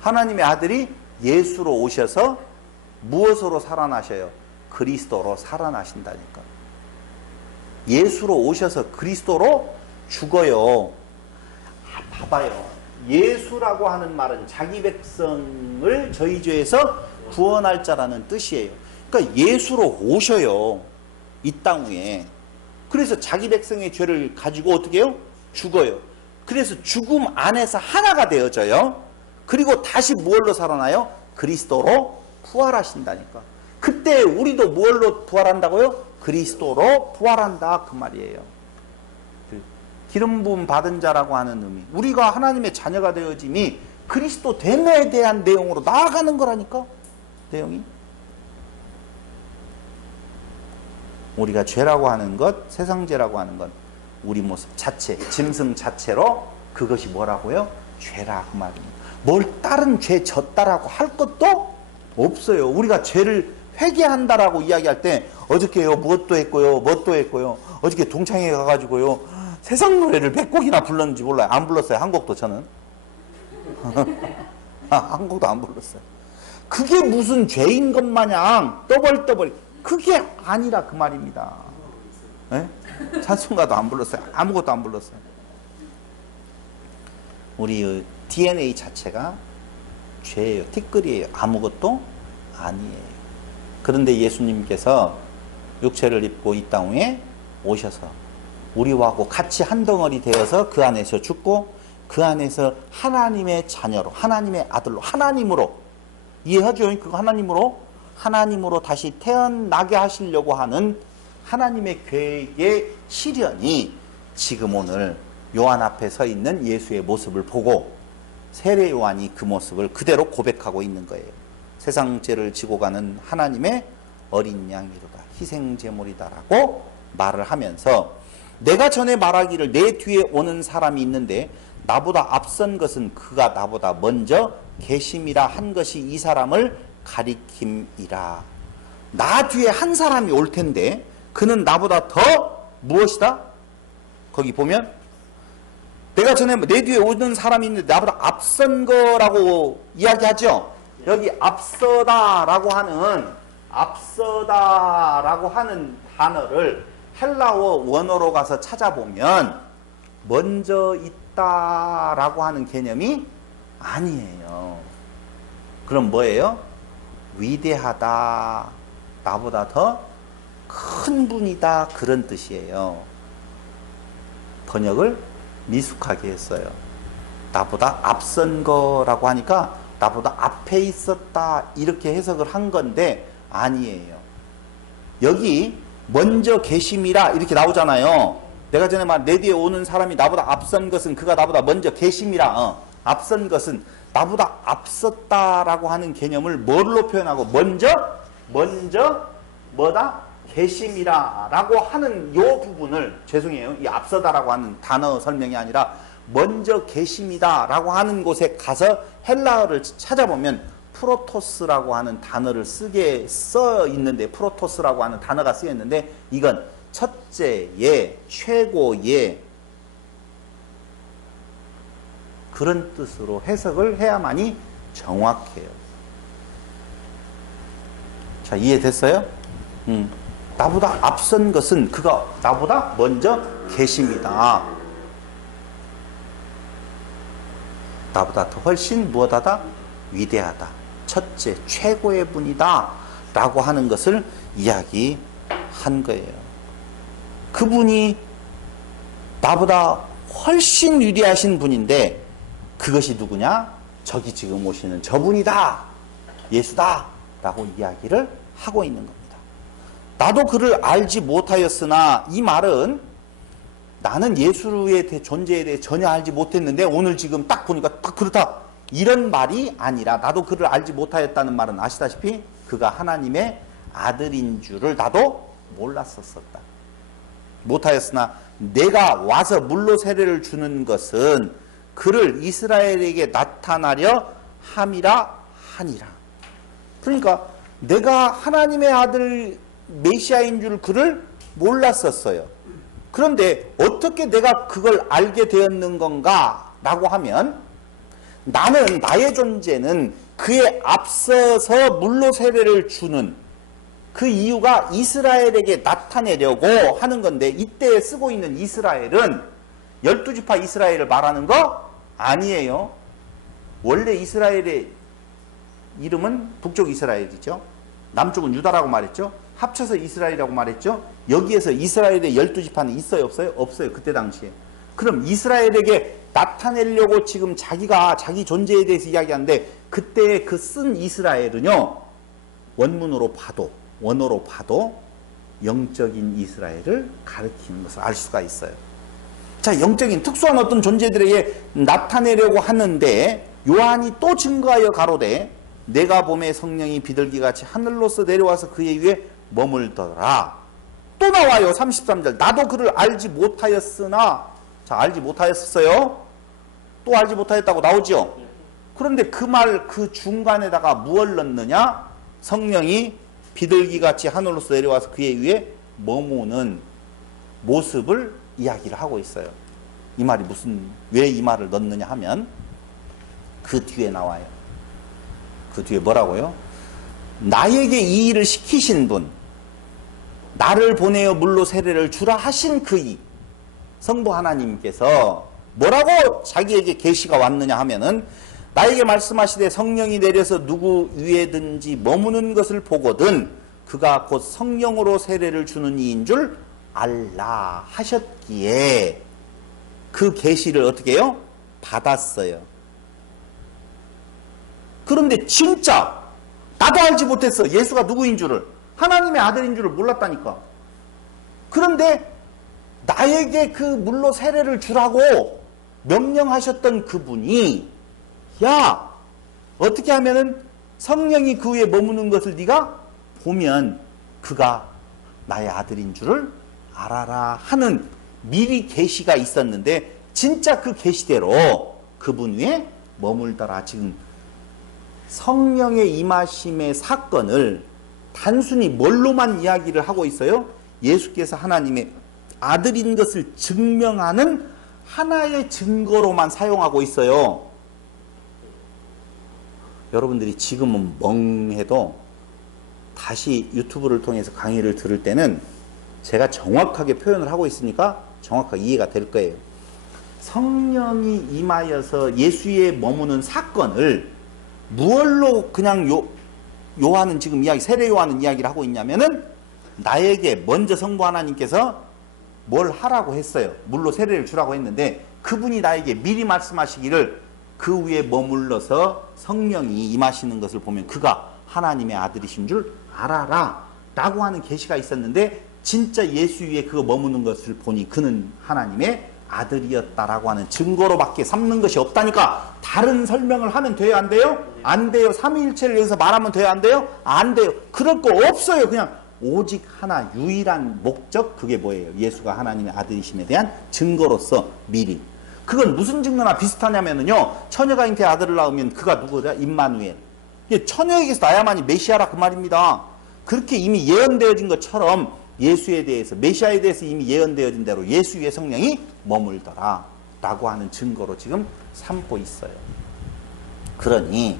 하나님의 아들이 예수로 오셔서 무엇으로 살아나셔요? 그리스도로 살아나신다니까. 예수로 오셔서 그리스도로 죽어요. 봐봐요. 예수라고 하는 말은 자기 백성을 저희 죄에서 구원할 자라는 뜻이에요. 그러니까 예수로 오셔요. 이 땅 위에. 그래서 자기 백성의 죄를 가지고 어떻게 해요? 죽어요. 그래서 죽음 안에서 하나가 되어져요. 그리고 다시 무엇로 살아나요? 그리스도로 부활하신다니까. 그때 우리도 무엇로 부활한다고요? 그리스도로 부활한다 그 말이에요. 기름 부음 받은 자라고 하는 의미. 우리가 하나님의 자녀가 되어짐이 그리스도 됨에 대한 내용으로 나아가는 거라니까. 내용이. 우리가 죄라고 하는 것, 세상죄라고 하는 것, 우리 모습 자체, 짐승 자체로 그것이 뭐라고요? 죄라 그 말입니다. 뭘 다른 죄 졌다라고 할 것도 없어요. 우리가 죄를 회개한다라고 이야기할 때 어저께요 무엇도 했고요 뭣도 했고요 어저께 동창회 가가지고요 세상 노래를 100곡이나 불렀는지 몰라요. 안 불렀어요. 한 곡도 저는. 한 곡도 안 불렀어요. 그게 무슨 죄인 것 마냥 떠벌떠벌 그게 아니라 그 말입니다. 네? 찬송가도 안 불렀어요. 아무것도 안 불렀어요. 우리 DNA 자체가 죄예요. 티끌이에요. 아무것도 아니에요. 그런데 예수님께서 육체를 입고 이 땅 위에 오셔서 우리와 같이 한 덩어리 되어서 그 안에서 죽고 그 안에서 하나님의 자녀로 하나님의 아들로 하나님으로 이해하죠? 그거 하나님으로 다시 태어나게 하시려고 하는 하나님의 계획의 실현이 지금 오늘 요한 앞에 서 있는 예수의 모습을 보고 세례 요한이 그 모습을 그대로 고백하고 있는 거예요. 세상 죄를 지고 가는 하나님의 어린 양이로다. 희생제물이다라고 말을 하면서 내가 전에 말하기를 내 뒤에 오는 사람이 있는데 나보다 앞선 것은 그가 나보다 먼저 계심이라 한 것이 이 사람을 가리킴이라. 나 뒤에 한 사람이 올 텐데 그는 나보다 더 무엇이다? 거기 보면 내가 전에 내 뒤에 오는 사람이 있는데 나보다 앞선 거라고 이야기하죠. 여기 앞서다라고 하는 단어를 헬라어 원어로 가서 찾아보면 먼저 있다라고 하는 개념이 아니에요. 그럼 뭐예요? 위대하다, 나보다 더 큰 분이다, 그런 뜻이에요. 번역을 미숙하게 했어요. 나보다 앞선 거라고 하니까 나보다 앞에 있었다 이렇게 해석을 한 건데 아니에요. 여기 먼저 계심이라 이렇게 나오잖아요. 내가 전에 말 내 뒤에 오는 사람이 나보다 앞선 것은 그가 나보다 먼저 계심이라. 앞선 것은 나보다 앞섰다라고 하는 개념을 뭘로 표현하고 먼저 뭐다? 계심이라 라고 하는 요 부분을 죄송해요. 이 앞서다라고 하는 단어 설명이 아니라 먼저 계심이다 라고 하는 곳에 가서 헬라어를 찾아보면 프로토스라고 하는 단어를 써 있는데 프로토스라고 하는 단어가 쓰여 있는데 이건 첫째의 최고의 그런 뜻으로 해석을 해야만이 정확해요. 자, 이해됐어요? 나보다 앞선 것은 그가 나보다 먼저 계십니다. 나보다 더 훨씬 무엇하다? 위대하다. 첫째, 최고의 분이다. 라고 하는 것을 이야기한 거예요. 그분이 나보다 훨씬 위대하신 분인데 그것이 누구냐? 저기 지금 오시는 저분이다. 예수다. 라고 이야기를 하고 있는 겁니다. 나도 그를 알지 못하였으나 이 말은 나는 예수의 존재에 대해 전혀 알지 못했는데 오늘 지금 딱 보니까 딱 그렇다. 이런 말이 아니라 나도 그를 알지 못하였다는 말은 아시다시피 그가 하나님의 아들인 줄을 나도 몰랐었다. 못하였으나 내가 와서 물로 세례를 주는 것은 그를 이스라엘에게 나타나려 함이라 하니라. 그러니까 내가 하나님의 아들 메시아인 줄 그를 몰랐었어요. 그런데 어떻게 내가 그걸 알게 되었는 건가 라고 하면 나는 나의 존재는 그에 앞서서 물로 세례를 주는 그 이유가 이스라엘에게 나타내려고 하는 건데 이때 쓰고 있는 이스라엘은 12지파 이스라엘을 말하는 거 아니에요. 원래 이스라엘의 이름은 북쪽 이스라엘이죠. 남쪽은 유다라고 말했죠. 합쳐서 이스라엘이라고 말했죠. 여기에서 이스라엘의 12지파는 있어요? 없어요? 없어요. 그때 당시에. 그럼 이스라엘에게 나타내려고 지금 자기가 자기 존재에 대해서 이야기하는데 그때 그 쓴 이스라엘은요. 원문으로 봐도 원어로 봐도 영적인 이스라엘을 가리키는 것을 알 수가 있어요. 자, 영적인 특수한 어떤 존재들에게 나타내려고 하는데 요한이 또 증거하여 가로되 내가 봄에 성령이 비둘기같이 하늘로서 내려와서 그의 위에 머물더라. 또 나와요. 33절. 나도 그를 알지 못하였으나 자, 알지 못하였어요. 또 알지 못하였다고 나오죠. 그런데 그 말 그 중간에다가 무엇을 넣느냐? 성령이 비둘기같이 하늘로서 내려와서 그의 위에 머무는 모습을 이야기를 하고 있어요. 이 말이 왜 이 말을 넣느냐 하면 그 뒤에 나와요. 그 뒤에 뭐라고요? 나에게 이 일을 시키신 분, 나를 보내어 물로 세례를 주라 하신 그 이 성부 하나님께서 뭐라고 자기에게 계시가 왔느냐 하면은 나에게 말씀하시되 성령이 내려서 누구 위에든지 머무는 것을 보거든 그가 곧 성령으로 세례를 주는 이인 줄 알라 하셨기에 그 계시를 어떻게 해요? 받았어요. 그런데 진짜 나도 알지 못했어. 예수가 누구인 줄을. 하나님의 아들인 줄을 몰랐다니까. 그런데 나에게 그 물로 세례를 주라고 명령하셨던 그분이 야, 어떻게 하면은 성령이 그 위에 머무는 것을 네가 보면 그가 나의 아들인 줄을 알아라 하는 미리 계시가 있었는데 진짜 그 계시대로 그분 위에 머물더라. 지금 성령의 임하심의 사건을 단순히 뭘로만 이야기를 하고 있어요? 예수께서 하나님의 아들인 것을 증명하는 하나의 증거로만 사용하고 있어요. 여러분들이 지금은 멍해도 다시 유튜브를 통해서 강의를 들을 때는 제가 정확하게 표현을 하고 있으니까 정확하게 이해가 될 거예요. 성령이 임하여서 예수에 머무는 사건을 무얼로 그냥 요한은 지금 이야기, 세례 요한은 이야기를 하고 있냐면은 나에게 먼저 성부 하나님께서 뭘 하라고 했어요. 물로 세례를 주라고 했는데 그분이 나에게 미리 말씀하시기를 그 위에 머물러서 성령이 임하시는 것을 보면 그가 하나님의 아들이신 줄 알아라 라고 하는 계시가 있었는데 진짜 예수 위에 그거 머무는 것을 보니 그는 하나님의 아들이었다라고 하는 증거로밖에 삼는 것이 없다니까. 다른 설명을 하면 돼요? 안 돼요? 안 돼요. 삼위일체를 여기서 말하면 돼요? 안 돼요? 안 돼요. 그럴 거 없어요. 그냥 오직 하나 유일한 목적, 그게 뭐예요? 예수가 하나님의 아들이심에 대한 증거로서 미리. 그건 무슨 증거나 비슷하냐면요, 처녀가 잉태 아들을 낳으면 그가 누구냐? 임마누엘. 처녀에게서 나야만이 메시아라 그 말입니다. 그렇게 이미 예언되어진 것처럼 예수에 대해서, 메시아에 대해서 이미 예언되어진 대로 예수 위에 성령이 머물더라 라고 하는 증거로 지금 삼고 있어요. 그러니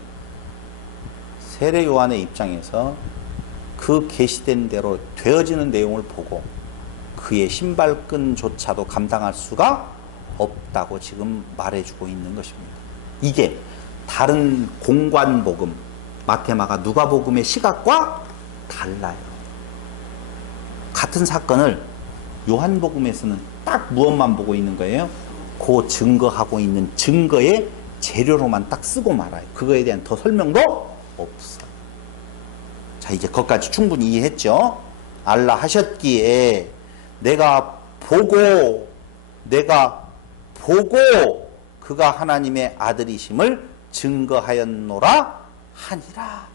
세례 요한의 입장에서 그 계시된 대로 되어지는 내용을 보고 그의 신발끈조차도 감당할 수가 없다고 지금 말해주고 있는 것입니다. 이게 다른 공관복음, 마태마가, 누가복음의 시각과 달라요. 같은 사건을 요한복음에서는 딱 무엇만 보고 있는 거예요? 그 증거하고 있는 증거의 재료로만 딱 쓰고 말아요. 그거에 대한 더 설명도 없어요. 자, 이제 거기까지 충분히 이해했죠? 알라 하셨기에 내가 보고 그가 하나님의 아들이심을 증거하였노라 하니라.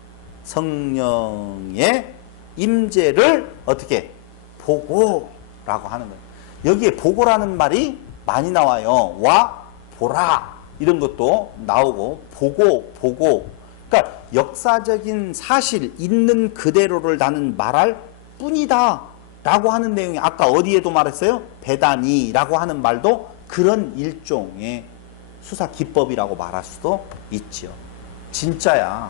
성령의 임재를 어떻게? 보고라고 하는 거예요. 여기에 보고라는 말이 많이 나와요. 와, 보라 이런 것도 나오고 보고 그러니까 역사적인 사실 있는 그대로를 나는 말할 뿐이다 라고 하는 내용이 아까 어디에도 말했어요? 베다니라고 하는 말도 그런 일종의 수사 기법이라고 말할 수도 있죠. 진짜야.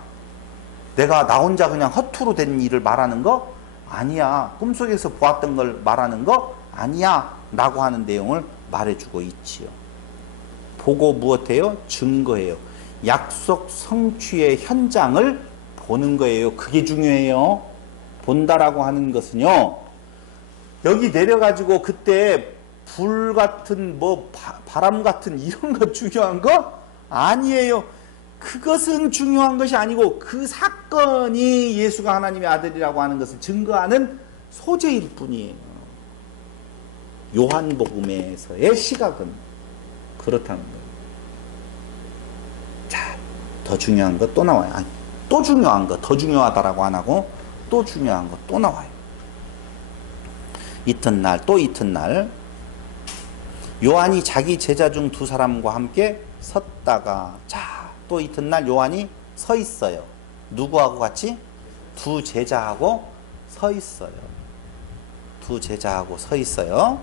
내가 나 혼자 그냥 허투루 된 일을 말하는 거 아니야. 꿈속에서 보았던 걸 말하는 거 아니야 라고 하는 내용을 말해주고 있지요. 보고 무엇해요? 증거해요. 약속 성취의 현장을 보는 거예요. 그게 중요해요. 본다라고 하는 것은요, 여기 내려가지고 그때 불 같은 바람 같은 이런 거 중요한 거 아니에요. 그것은 중요한 것이 아니고 그 사건이 예수가 하나님의 아들이라고 하는 것을 증거하는 소재일 뿐이에요. 요한복음에서의 시각은 그렇다는 거예요. 자, 더 중요한 거 또 나와요. 아니, 또 중요한 거, 더 중요하다라고 안 하고 또 중요한 거 또 나와요. 이튿날 또 이튿날 요한이 자기 제자 중 두 사람과 함께 섰다가, 자, 또 이튿날 요한이 서 있어요. 누구하고 같이? 두 제자하고 서 있어요. 두 제자하고 서 있어요.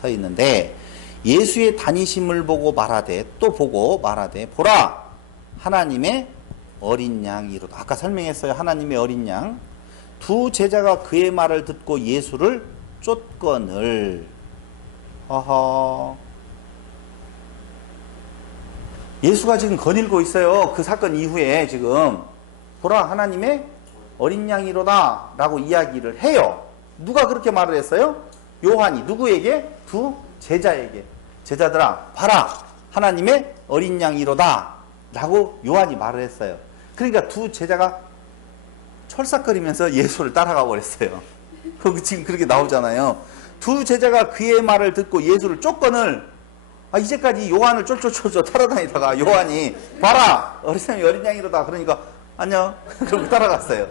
서 있는데 예수의 다니심을 보고 말하되, 또 보고 말하되, 보라, 하나님의 어린 양이로다. 아까 설명했어요. 하나님의 어린 양. 두 제자가 그의 말을 듣고 예수를 쫓거늘. 허허. 예수가 지금 거닐고 있어요. 그 사건 이후에 지금 보라, 하나님의 어린 양이로다 라고 이야기를 해요. 누가 그렇게 말을 했어요? 요한이. 누구에게? 두 제자에게. 제자들아, 봐라, 하나님의 어린 양이로다 라고 요한이 말을 했어요. 그러니까 두 제자가 철싹거리면서 예수를 따라가 버렸어요. 지금 그렇게 나오잖아요. 두 제자가 그의 말을 듣고 예수를 쫓거늘. 이제까지 요한을 쫄쫄쫄쫄 따라다니다가 요한이 봐라, 어린 양이로다 그러니까 안녕 그러고 따라갔어요.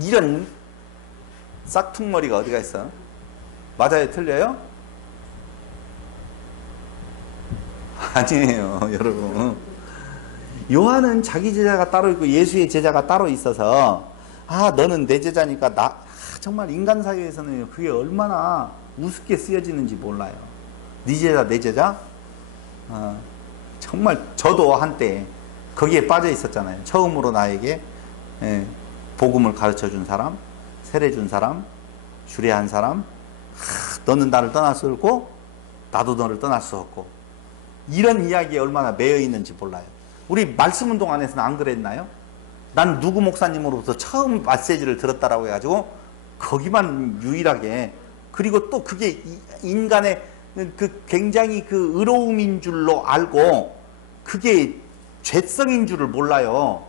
이런 싹퉁머리가 어디가 있어? 맞아요? 틀려요? 아니에요, 여러분. 요한은 자기 제자가 따로 있고 예수의 제자가 따로 있어서, 너는 내 제자니까 정말 인간 사회에서는 그게 얼마나 우습게 쓰여지는지 몰라요. 네 제자 내 제자? 정말 저도 한때 거기에 빠져 있었잖아요. 처음으로 나에게 복음을 가르쳐 준 사람, 세례 준 사람, 주례한 사람, 너는 나를 떠날 수 없고 나도 너를 떠날 수 없고, 이런 이야기에 얼마나 매여 있는지 몰라요. 우리 말씀운동 안에서는 안 그랬나요? 난 누구 목사님으로부터 처음 메시지를 들었다라고 해가지고 거기만 유일하게, 그리고 또 그게 인간의 그 굉장히 그 의로움인 줄로 알고 그게 죄성인 줄을 몰라요.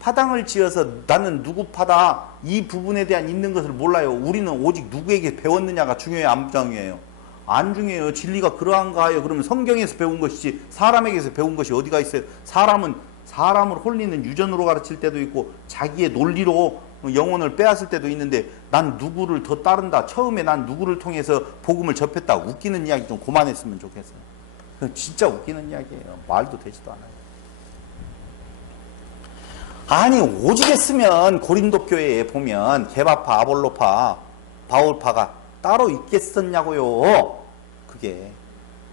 파당을 지어서 나는 누구 파다 이 부분에 대한 있는 것을 몰라요. 우리는 오직 누구에게 배웠느냐가 중요해요, 안 중요해요? 안 중요해요. 진리가 그러한가 하여 그러면 성경에서 배운 것이지 사람에게서 배운 것이 어디가 있어요? 사람은 사람을 홀리는 유전으로 가르칠 때도 있고 자기의 논리로 영혼을 빼앗을 때도 있는데, 난 누구를 더 따른다, 처음에 난 누구를 통해서 복음을 접했다, 웃기는 이야기 좀 그만했으면 좋겠어요. 진짜 웃기는 이야기예요. 말도 되지도 않아요. 아니, 오죽했으면 고린도 교회에 보면 개바파, 아볼로파, 바울파가 따로 있겠었냐고요. 그게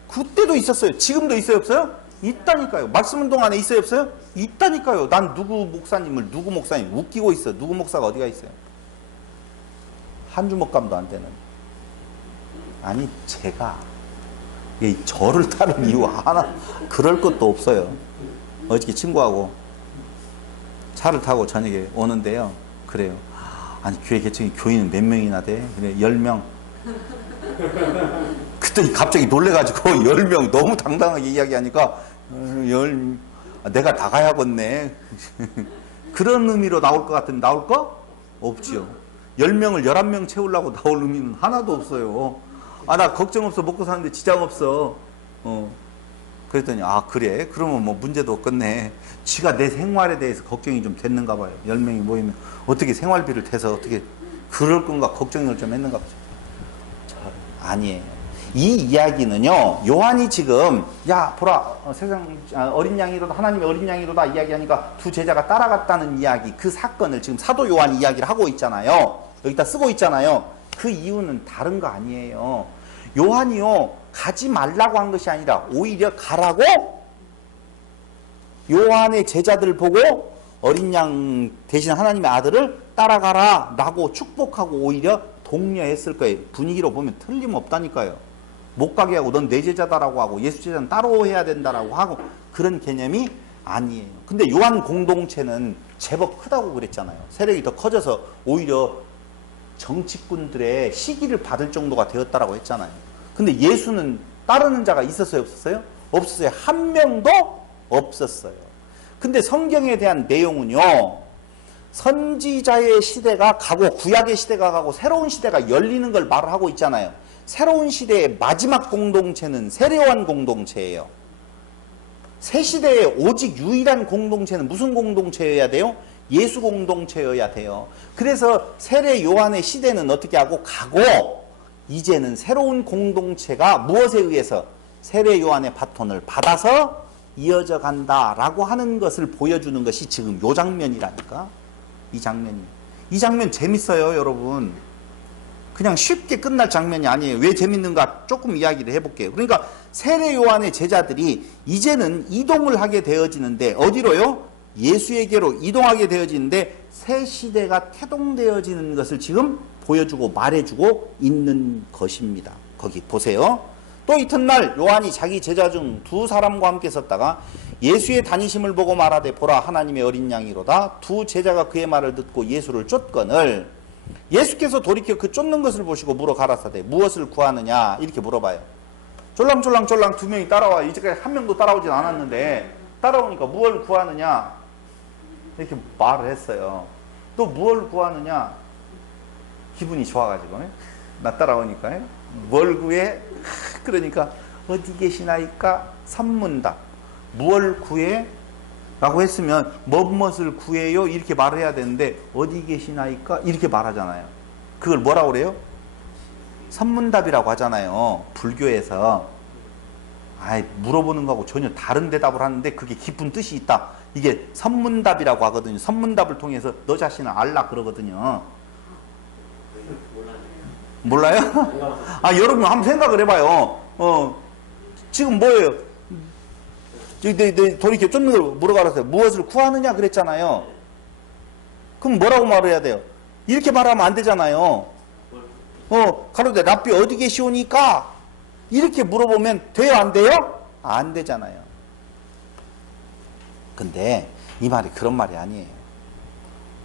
그때도 있었어요. 지금도 있어요, 없어요? 있다니까요. 말씀운동 안에 있어요, 없어요? 있다니까요. 난 누구 목사님을 누구 목사님 웃기고 있어. 누구 목사가 어디가 있어요? 한 주먹감도 안 되는. 아니, 제가 저를 따른 이유 하나 그럴 것도 없어요. 어저께 친구하고 차를 타고 저녁에 오는데요. 그래요. 아니, 교회 개척이 교인은 몇 명이나 돼? 그래, 10명. 그랬더니 갑자기 놀래가지고 10명 너무 당당하게 이야기하니까 내가 나가야겠네. 그런 의미로 나올 것 같은데 나올까? 없지요. 10명을 11명 채우려고 나올 의미는 하나도 없어요. 나 걱정 없어. 먹고 사는데 지장 없어. 그랬더니 그래? 그러면 뭐 문제도 없겠네. 지가 내 생활에 대해서 걱정이 좀 됐는가 봐요. 10명이 모이면 어떻게 생활비를 대서 어떻게 그럴 건가 걱정을 좀 했는가 보죠. 아니에요. 이 이야기는요, 요한이 지금, 야, 보라, 세상, 어린 양이로다, 하나님의 어린 양이로다 이야기하니까 두 제자가 따라갔다는 이야기, 그 사건을 지금 사도 요한 이야기를 하고 있잖아요. 여기다 쓰고 있잖아요. 그 이유는 다른 거 아니에요. 요한이요, 가지 말라고 한 것이 아니라 오히려 가라고 요한의 제자들 보고 어린 양 대신 하나님의 아들을 따라가라 라고 축복하고 오히려 독려했을 거예요. 분위기로 보면 틀림없다니까요. 못 가게 하고 넌 내 제자다라고 하고 예수 제자는 따로 해야 된다라고 하고 그런 개념이 아니에요. 근데 요한 공동체는 제법 크다고 그랬잖아요. 세력이 더 커져서 오히려 정치꾼들의 시기를 받을 정도가 되었다라고 했잖아요. 근데 예수는 따르는 자가 있었어요? 없었어요? 없었어요. 한 명도 없었어요. 근데 성경에 대한 내용은요, 선지자의 시대가 가고 구약의 시대가 가고 새로운 시대가 열리는 걸 말을 하고 있잖아요. 새로운 시대의 마지막 공동체는 세례요한 공동체예요. 새 시대의 오직 유일한 공동체는 무슨 공동체여야 돼요? 예수 공동체여야 돼요. 그래서 세례요한의 시대는 어떻게 하고 가고 이제는 새로운 공동체가 무엇에 의해서 세례요한의 바톤을 받아서 이어져 간다라고 하는 것을 보여주는 것이 지금 요 장면이라니까. 이 장면 재밌어요, 여러분. 그냥 쉽게 끝날 장면이 아니에요. 왜 재밌는가 조금 이야기를 해볼게요. 그러니까 세례 요한의 제자들이 이제는 이동을 하게 되어지는데 어디로요? 예수에게로 이동하게 되어지는데 새 시대가 태동되어지는 것을 지금 보여주고 말해주고 있는 것입니다. 거기 보세요. 또 이튿날 요한이 자기 제자 중 두 사람과 함께 섰다가 예수의 다니심을 보고 말하되 보라 하나님의 어린 양이로다. 두 제자가 그의 말을 듣고 예수를 쫓거늘 예수께서 돌이켜 그 쫓는 것을 보시고 물어 가라사대 무엇을 구하느냐 이렇게 물어봐요. 쫄랑쫄랑 두 명이 따라와. 이제까지 한 명도 따라오진 않았는데 따라오니까 무엇을 구하느냐 이렇게 말을 했어요. 또 무엇을 구하느냐 기분이 좋아가지고 나 따라오니까 뭘 구해? 그러니까 어디 계시나이까? 선문답. 무엇을 구해? 라고 했으면 무엇을 구해요? 이렇게 말을 해야 되는데 어디 계시나이까? 이렇게 말하잖아요. 그걸 뭐라고 그래요? 선문답이라고 하잖아요. 불교에서. 물어보는 거하고 전혀 다른 대답을 하는데 그게 깊은 뜻이 있다. 이게 선문답이라고 하거든요. 선문답을 통해서 너 자신을 알라 그러거든요. 몰라요? 여러분 한번 생각을 해봐요. 지금 뭐예요? 돌이켜 쫓는 걸 물어가라서요. 무엇을 구하느냐 그랬잖아요. 그럼 뭐라고 말해야 돼요? 이렇게 말하면 안 되잖아요. 가로되 랍비 어디 계시오니까? 이렇게 물어보면 돼요 안 돼요? 안 되잖아요. 근데 이 말이 그런 말이 아니에요.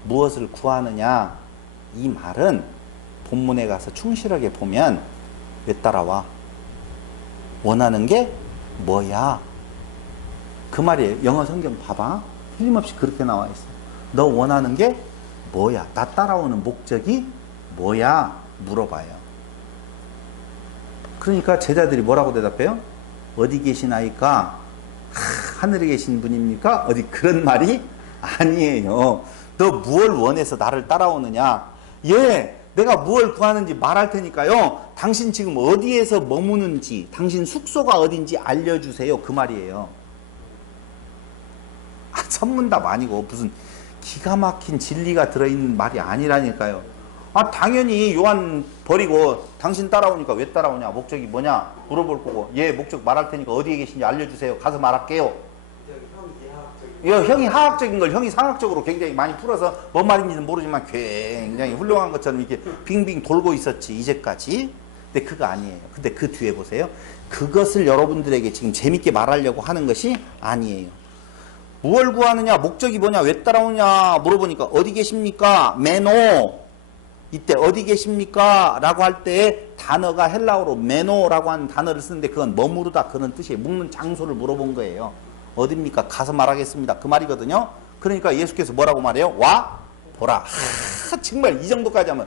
무엇을 구하느냐 이 말은 본문에 가서 충실하게 보면 왜 따라와? 원하는 게 뭐야? 그 말이에요. 영어 성경 봐봐. 틀림없이 그렇게 나와 있어. 너 원하는 게 뭐야? 나 따라오는 목적이 뭐야? 물어봐요. 그러니까 제자들이 뭐라고 대답해요? 어디 계시나이까? 하늘에 계신 분입니까? 어디 그런 말이 아니에요. 너 무엇을 원해서 나를 따라오느냐? 내가 무엇을 구하는지 말할 테니까요. 당신 지금 어디에서 머무는지, 당신 숙소가 어딘지 알려주세요. 그 말이에요. 선문답 아니고 무슨 기가 막힌 진리가 들어있는 말이 아니라니까요. 당연히 요한 버리고 당신 따라오니까 왜 따라오냐? 목적이 뭐냐? 물어볼 거고 목적 말할 테니까 어디에 계신지 알려주세요. 가서 말할게요. 형이 하학적인 걸 형이 상학적으로 굉장히 많이 풀어서 뭔 말인지는 모르지만 굉장히 훌륭한 것처럼 이렇게 빙빙 돌고 있었지 이제까지. 근데 그거 아니에요. 근데 그 뒤에 보세요. 그것을 여러분들에게 지금 재밌게 말하려고 하는 것이 아니에요. 무엇을 구하느냐? 목적이 뭐냐? 왜 따라오냐? 물어보니까 어디 계십니까? 매노. 이때 어디 계십니까? 라고 할 때 단어가 헬라어로 메노라고 하는 단어를 쓰는데 그건 머무르다 그런 뜻이에요. 묵는 장소를 물어본 거예요. 어딥니까? 가서 말하겠습니다. 그 말이거든요. 그러니까 예수께서 뭐라고 말해요? 와 보라. 정말 이 정도까지 하면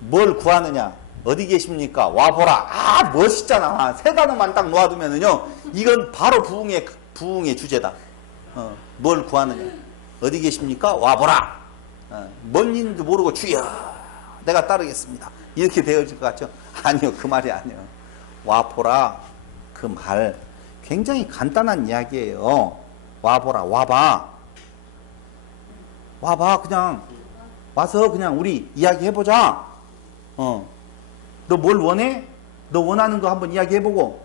뭘 구하느냐? 어디 계십니까? 와 보라. 멋있잖아. 세 단어만 딱 놓아두면은요. 이건 바로 부흥의 주제다. 뭘 구하느냐? 어디 계십니까? 와 보라. 뭔 일인지도 모르고 주여 내가 따르겠습니다. 이렇게 되어질 것 같죠? 아니요. 그 말이 아니에요. 와 보라. 그 말 굉장히 간단한 이야기예요. 와 보라. 와봐. 그냥 와서 그냥 우리 이야기해보자. 너 뭘 원해? 너 원하는 거 한번 이야기해보고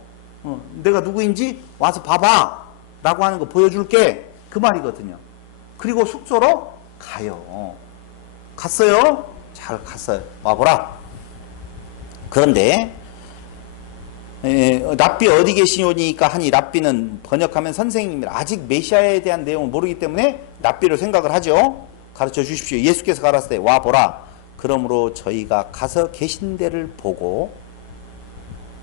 내가 누구인지 와서 봐봐 라고 하는 거 보여줄게. 그 말이거든요. 그리고 숙소로 가요. 갔어요? 잘 갔어요. 와보라. 그런데 랍비 어디 계시오니까 하니 랍비는 번역하면 선생님이라 아직 메시아에 대한 내용을 모르기 때문에 랍비로 생각을 하죠. 가르쳐 주십시오. 예수께서 가라사대 와보라. 그러므로 저희가 가서 계신 데를 보고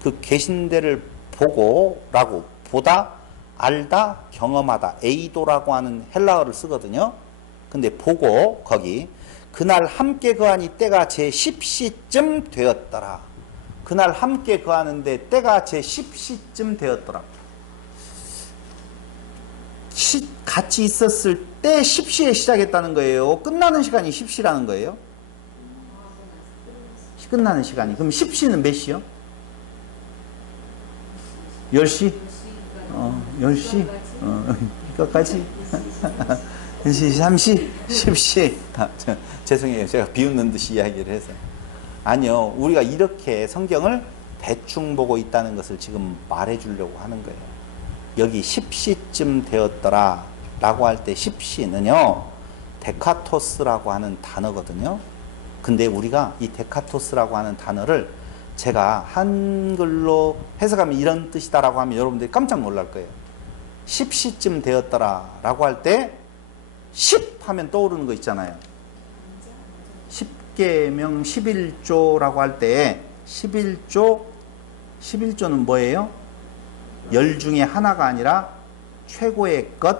그 계신 데를 보고라고 보다 알다 경험하다 에이도라고 하는 헬라어를 쓰거든요. 근데 보고 거기 그날 함께 거하니 때가 제 10시쯤 되었더라. 그날 함께 거하는데 때가 제 10시쯤 되었더라. 같이 있었을 때 10시에 시작했다는 거예요. 끝나는 시간이 10시라는 거예요. 끝나는 시간이. 그럼 10시는 몇 시요? 10시? 10시? 이거까지? 1시, 3시, 10시. 죄송해요. 제가 비웃는 듯이 이야기를 해서. 아니요. 우리가 이렇게 성경을 대충 보고 있다는 것을 지금 말해주려고 하는 거예요. 여기 10시쯤 되었더라 라고 할 때 10시는요. 데카토스라고 하는 단어거든요. 근데 우리가 이 데카토스라고 하는 단어를 제가 한글로 해석하면 이런 뜻이다라고 하면 여러분들이 깜짝 놀랄 거예요. 10시쯤 되었더라 라고 할 때 10 하면 떠오르는 거 있잖아요. 10계명 11조라고 할 때 11조는 뭐예요? 열 중에 하나가 아니라 최고의 것,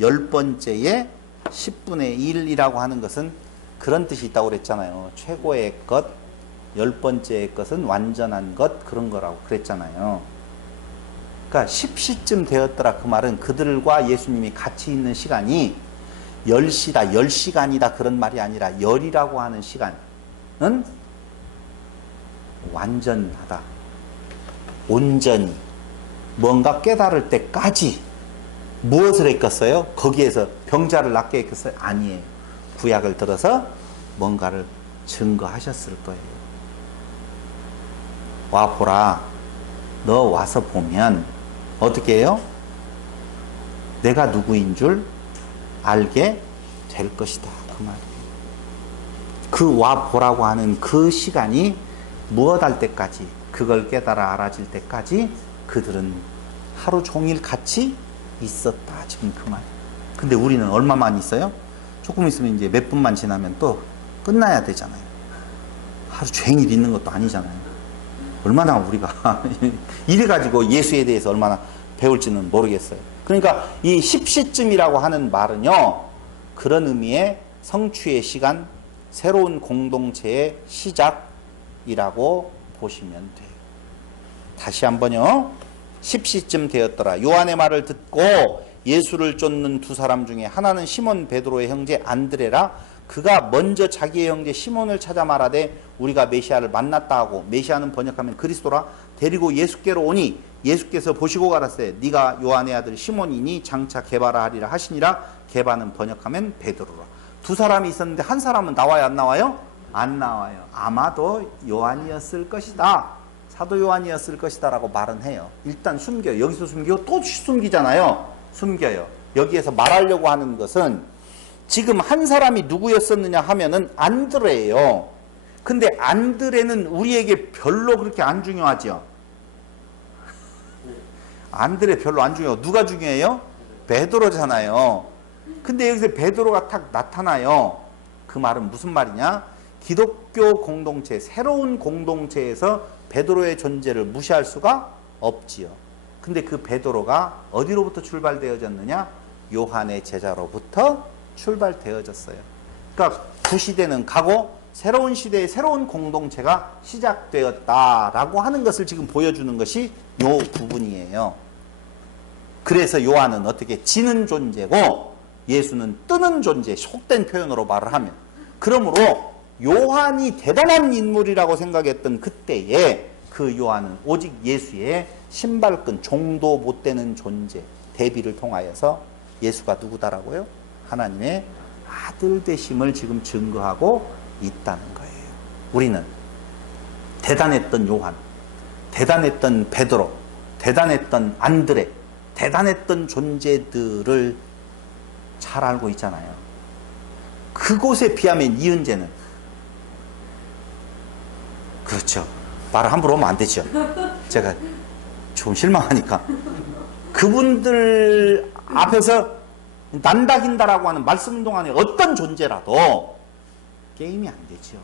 10번째의 10분의 1이라고 하는 것은 그런 뜻이 있다고 그랬잖아요. 최고의 것, 10번째의 것은 완전한 것, 그런 거라고 그랬잖아요. 그러니까 10시쯤 되었더라 그 말은 그들과 예수님이 같이 있는 시간이 10시다, 10시간이다 그런 말이 아니라 열이라고 하는 시간은 완전하다. 온전히 뭔가 깨달을 때까지 무엇을 했겠어요? 거기에서 병자를 낫게 했겠어요? 아니에요. 구약을 들어서 뭔가를 증거하셨을 거예요. 와 보라. 너 와서 보면 어떻게 해요? 내가 누구인 줄 알게 될 것이다. 그 말이에요. 그 와 보라고 하는 그 시간이 무엇 할 때까지 그걸 깨달아 알아질 때까지 그들은 하루 종일 같이 있었다. 지금 그 말. 근데 우리는 얼마만 있어요? 조금 있으면 이제 몇 분만 지나면 또 끝나야 되잖아요. 하루 종일 있는 것도 아니잖아요. 얼마나 우리가 이래가지고 예수에 대해서 얼마나 배울지는 모르겠어요. 그러니까 이 10시쯤이라고 하는 말은요. 그런 의미의 성취의 시간, 새로운 공동체의 시작이라고 보시면 돼요. 다시 한번요. 10시쯤 되었더라. 요한의 말을 듣고 예수를 쫓는 두 사람 중에 하나는 시몬 베드로의 형제 안드레라. 그가 먼저 자기의 형제 시몬을 찾아 말하되 우리가 메시아를 만났다 하고, 메시아는 번역하면 그리스도라, 데리고 예수께로 오니 예수께서 보시고 가라사대 네가 요한의 아들 시몬이니 장차 게바라 하리라 하시니라. 게바는 번역하면 베드로라. 두 사람이 있었는데 한 사람은 나와요 안 나와요? 안 나와요. 아마도 요한이었을 것이다. 사도 요한이었을 것이다 라고 말은 해요. 일단 숨겨요. 여기서 숨기고 또 숨기잖아요. 숨겨요. 여기에서 말하려고 하는 것은 지금 한 사람이 누구였었느냐 하면은 안드레예요. 근데 안드레는 우리에게 별로 그렇게 안 중요하죠. 안드레 별로 안 중요해요. 누가 중요해요? 베드로잖아요. 근데 여기서 베드로가 딱 나타나요. 그 말은 무슨 말이냐? 기독교 공동체, 새로운 공동체에서 베드로의 존재를 무시할 수가 없지요. 근데 그 베드로가 어디로부터 출발되어졌느냐? 요한의 제자로부터 출발되어졌어요. 그러니까 구시대는 가고 새로운 시대의 새로운 공동체가 시작되었다라고 하는 것을 지금 보여주는 것이 요 부분이에요. 그래서 요한은 어떻게 지는 존재고 예수는 뜨는 존재, 속된 표현으로 말을 하면. 그러므로 요한이 대단한 인물이라고 생각했던 그때에 그 요한은 오직 예수의 신발끈, 종도 못 되는 존재, 대비를 통하여서 예수가 누구다라고요? 하나님의 아들 되심을 지금 증거하고 있다는 거예요. 우리는 대단했던 요한, 대단했던 베드로, 대단했던 안드레, 대단했던 존재들을 잘 알고 있잖아요. 그곳에 비하면 이은재는, 그렇죠, 말을 함부로 하면 안 되죠. 제가 좀 실망하니까 그분들 앞에서 난다긴다라고 하는 말씀 동안에 어떤 존재라도 게임이 안 되죠.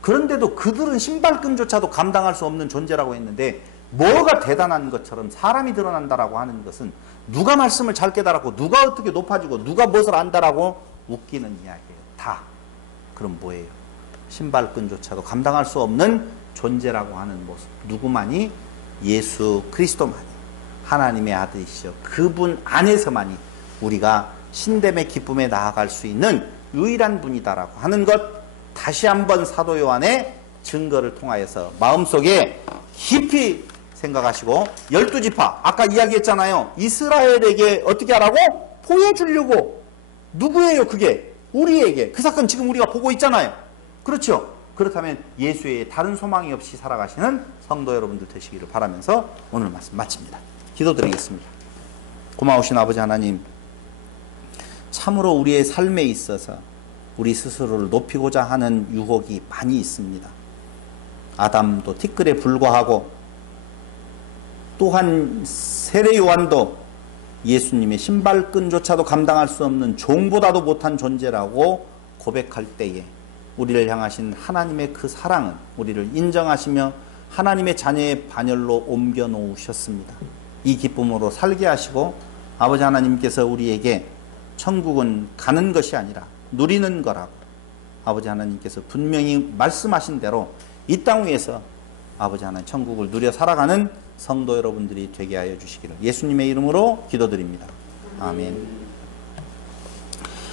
그런데도 그들은 신발끈조차도 감당할 수 없는 존재라고 했는데, 뭐가 대단한 것처럼 사람이 드러난다라고 하는 것은 누가 말씀을 잘 깨달았고 누가 어떻게 높아지고 누가 무엇을 안다라고 웃기는 이야기예요. 다. 그럼 뭐예요? 신발끈조차도 감당할 수 없는 존재라고 하는 모습. 누구만이? 예수 그리스도만이, 하나님의 아들이시죠. 그분 안에서만이 우리가 신됨의 기쁨에 나아갈 수 있는 유일한 분이다라고 하는 것, 다시 한번 사도 요한의 증거를 통하여서 마음속에 깊이 생각하시고, 12지파 아까 이야기했잖아요. 이스라엘에게 어떻게 하라고? 보여주려고. 누구예요 그게? 우리에게. 그 사건 지금 우리가 보고 있잖아요. 그렇죠? 그렇다면 예수의 다른 소망이 없이 살아가시는 성도 여러분들 되시기를 바라면서 오늘 말씀 마칩니다. 기도드리겠습니다. 고마우신 아버지 하나님, 참으로 우리의 삶에 있어서 우리 스스로를 높이고자 하는 유혹이 많이 있습니다. 아담도 티끌에 불과하고, 또한 세례 요한도 예수님의 신발끈조차도 감당할 수 없는 종보다도 못한 존재라고 고백할 때에 우리를 향하신 하나님의 그 사랑은 우리를 인정하시며 하나님의 자녀의 반열로 옮겨 놓으셨습니다. 이 기쁨으로 살게 하시고, 아버지 하나님께서 우리에게 천국은 가는 것이 아니라 누리는 거라고 아버지 하나님께서 분명히 말씀하신 대로 이 땅 위에서 아버지 하나님 천국을 누려 살아가는 성도 여러분들이 되게 하여 주시기를 예수님의 이름으로 기도드립니다. 아멘.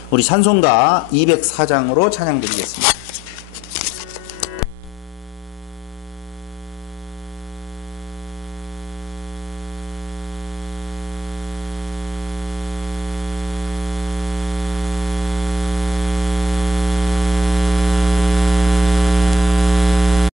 우리 찬송가 204장으로 찬양드리겠습니다.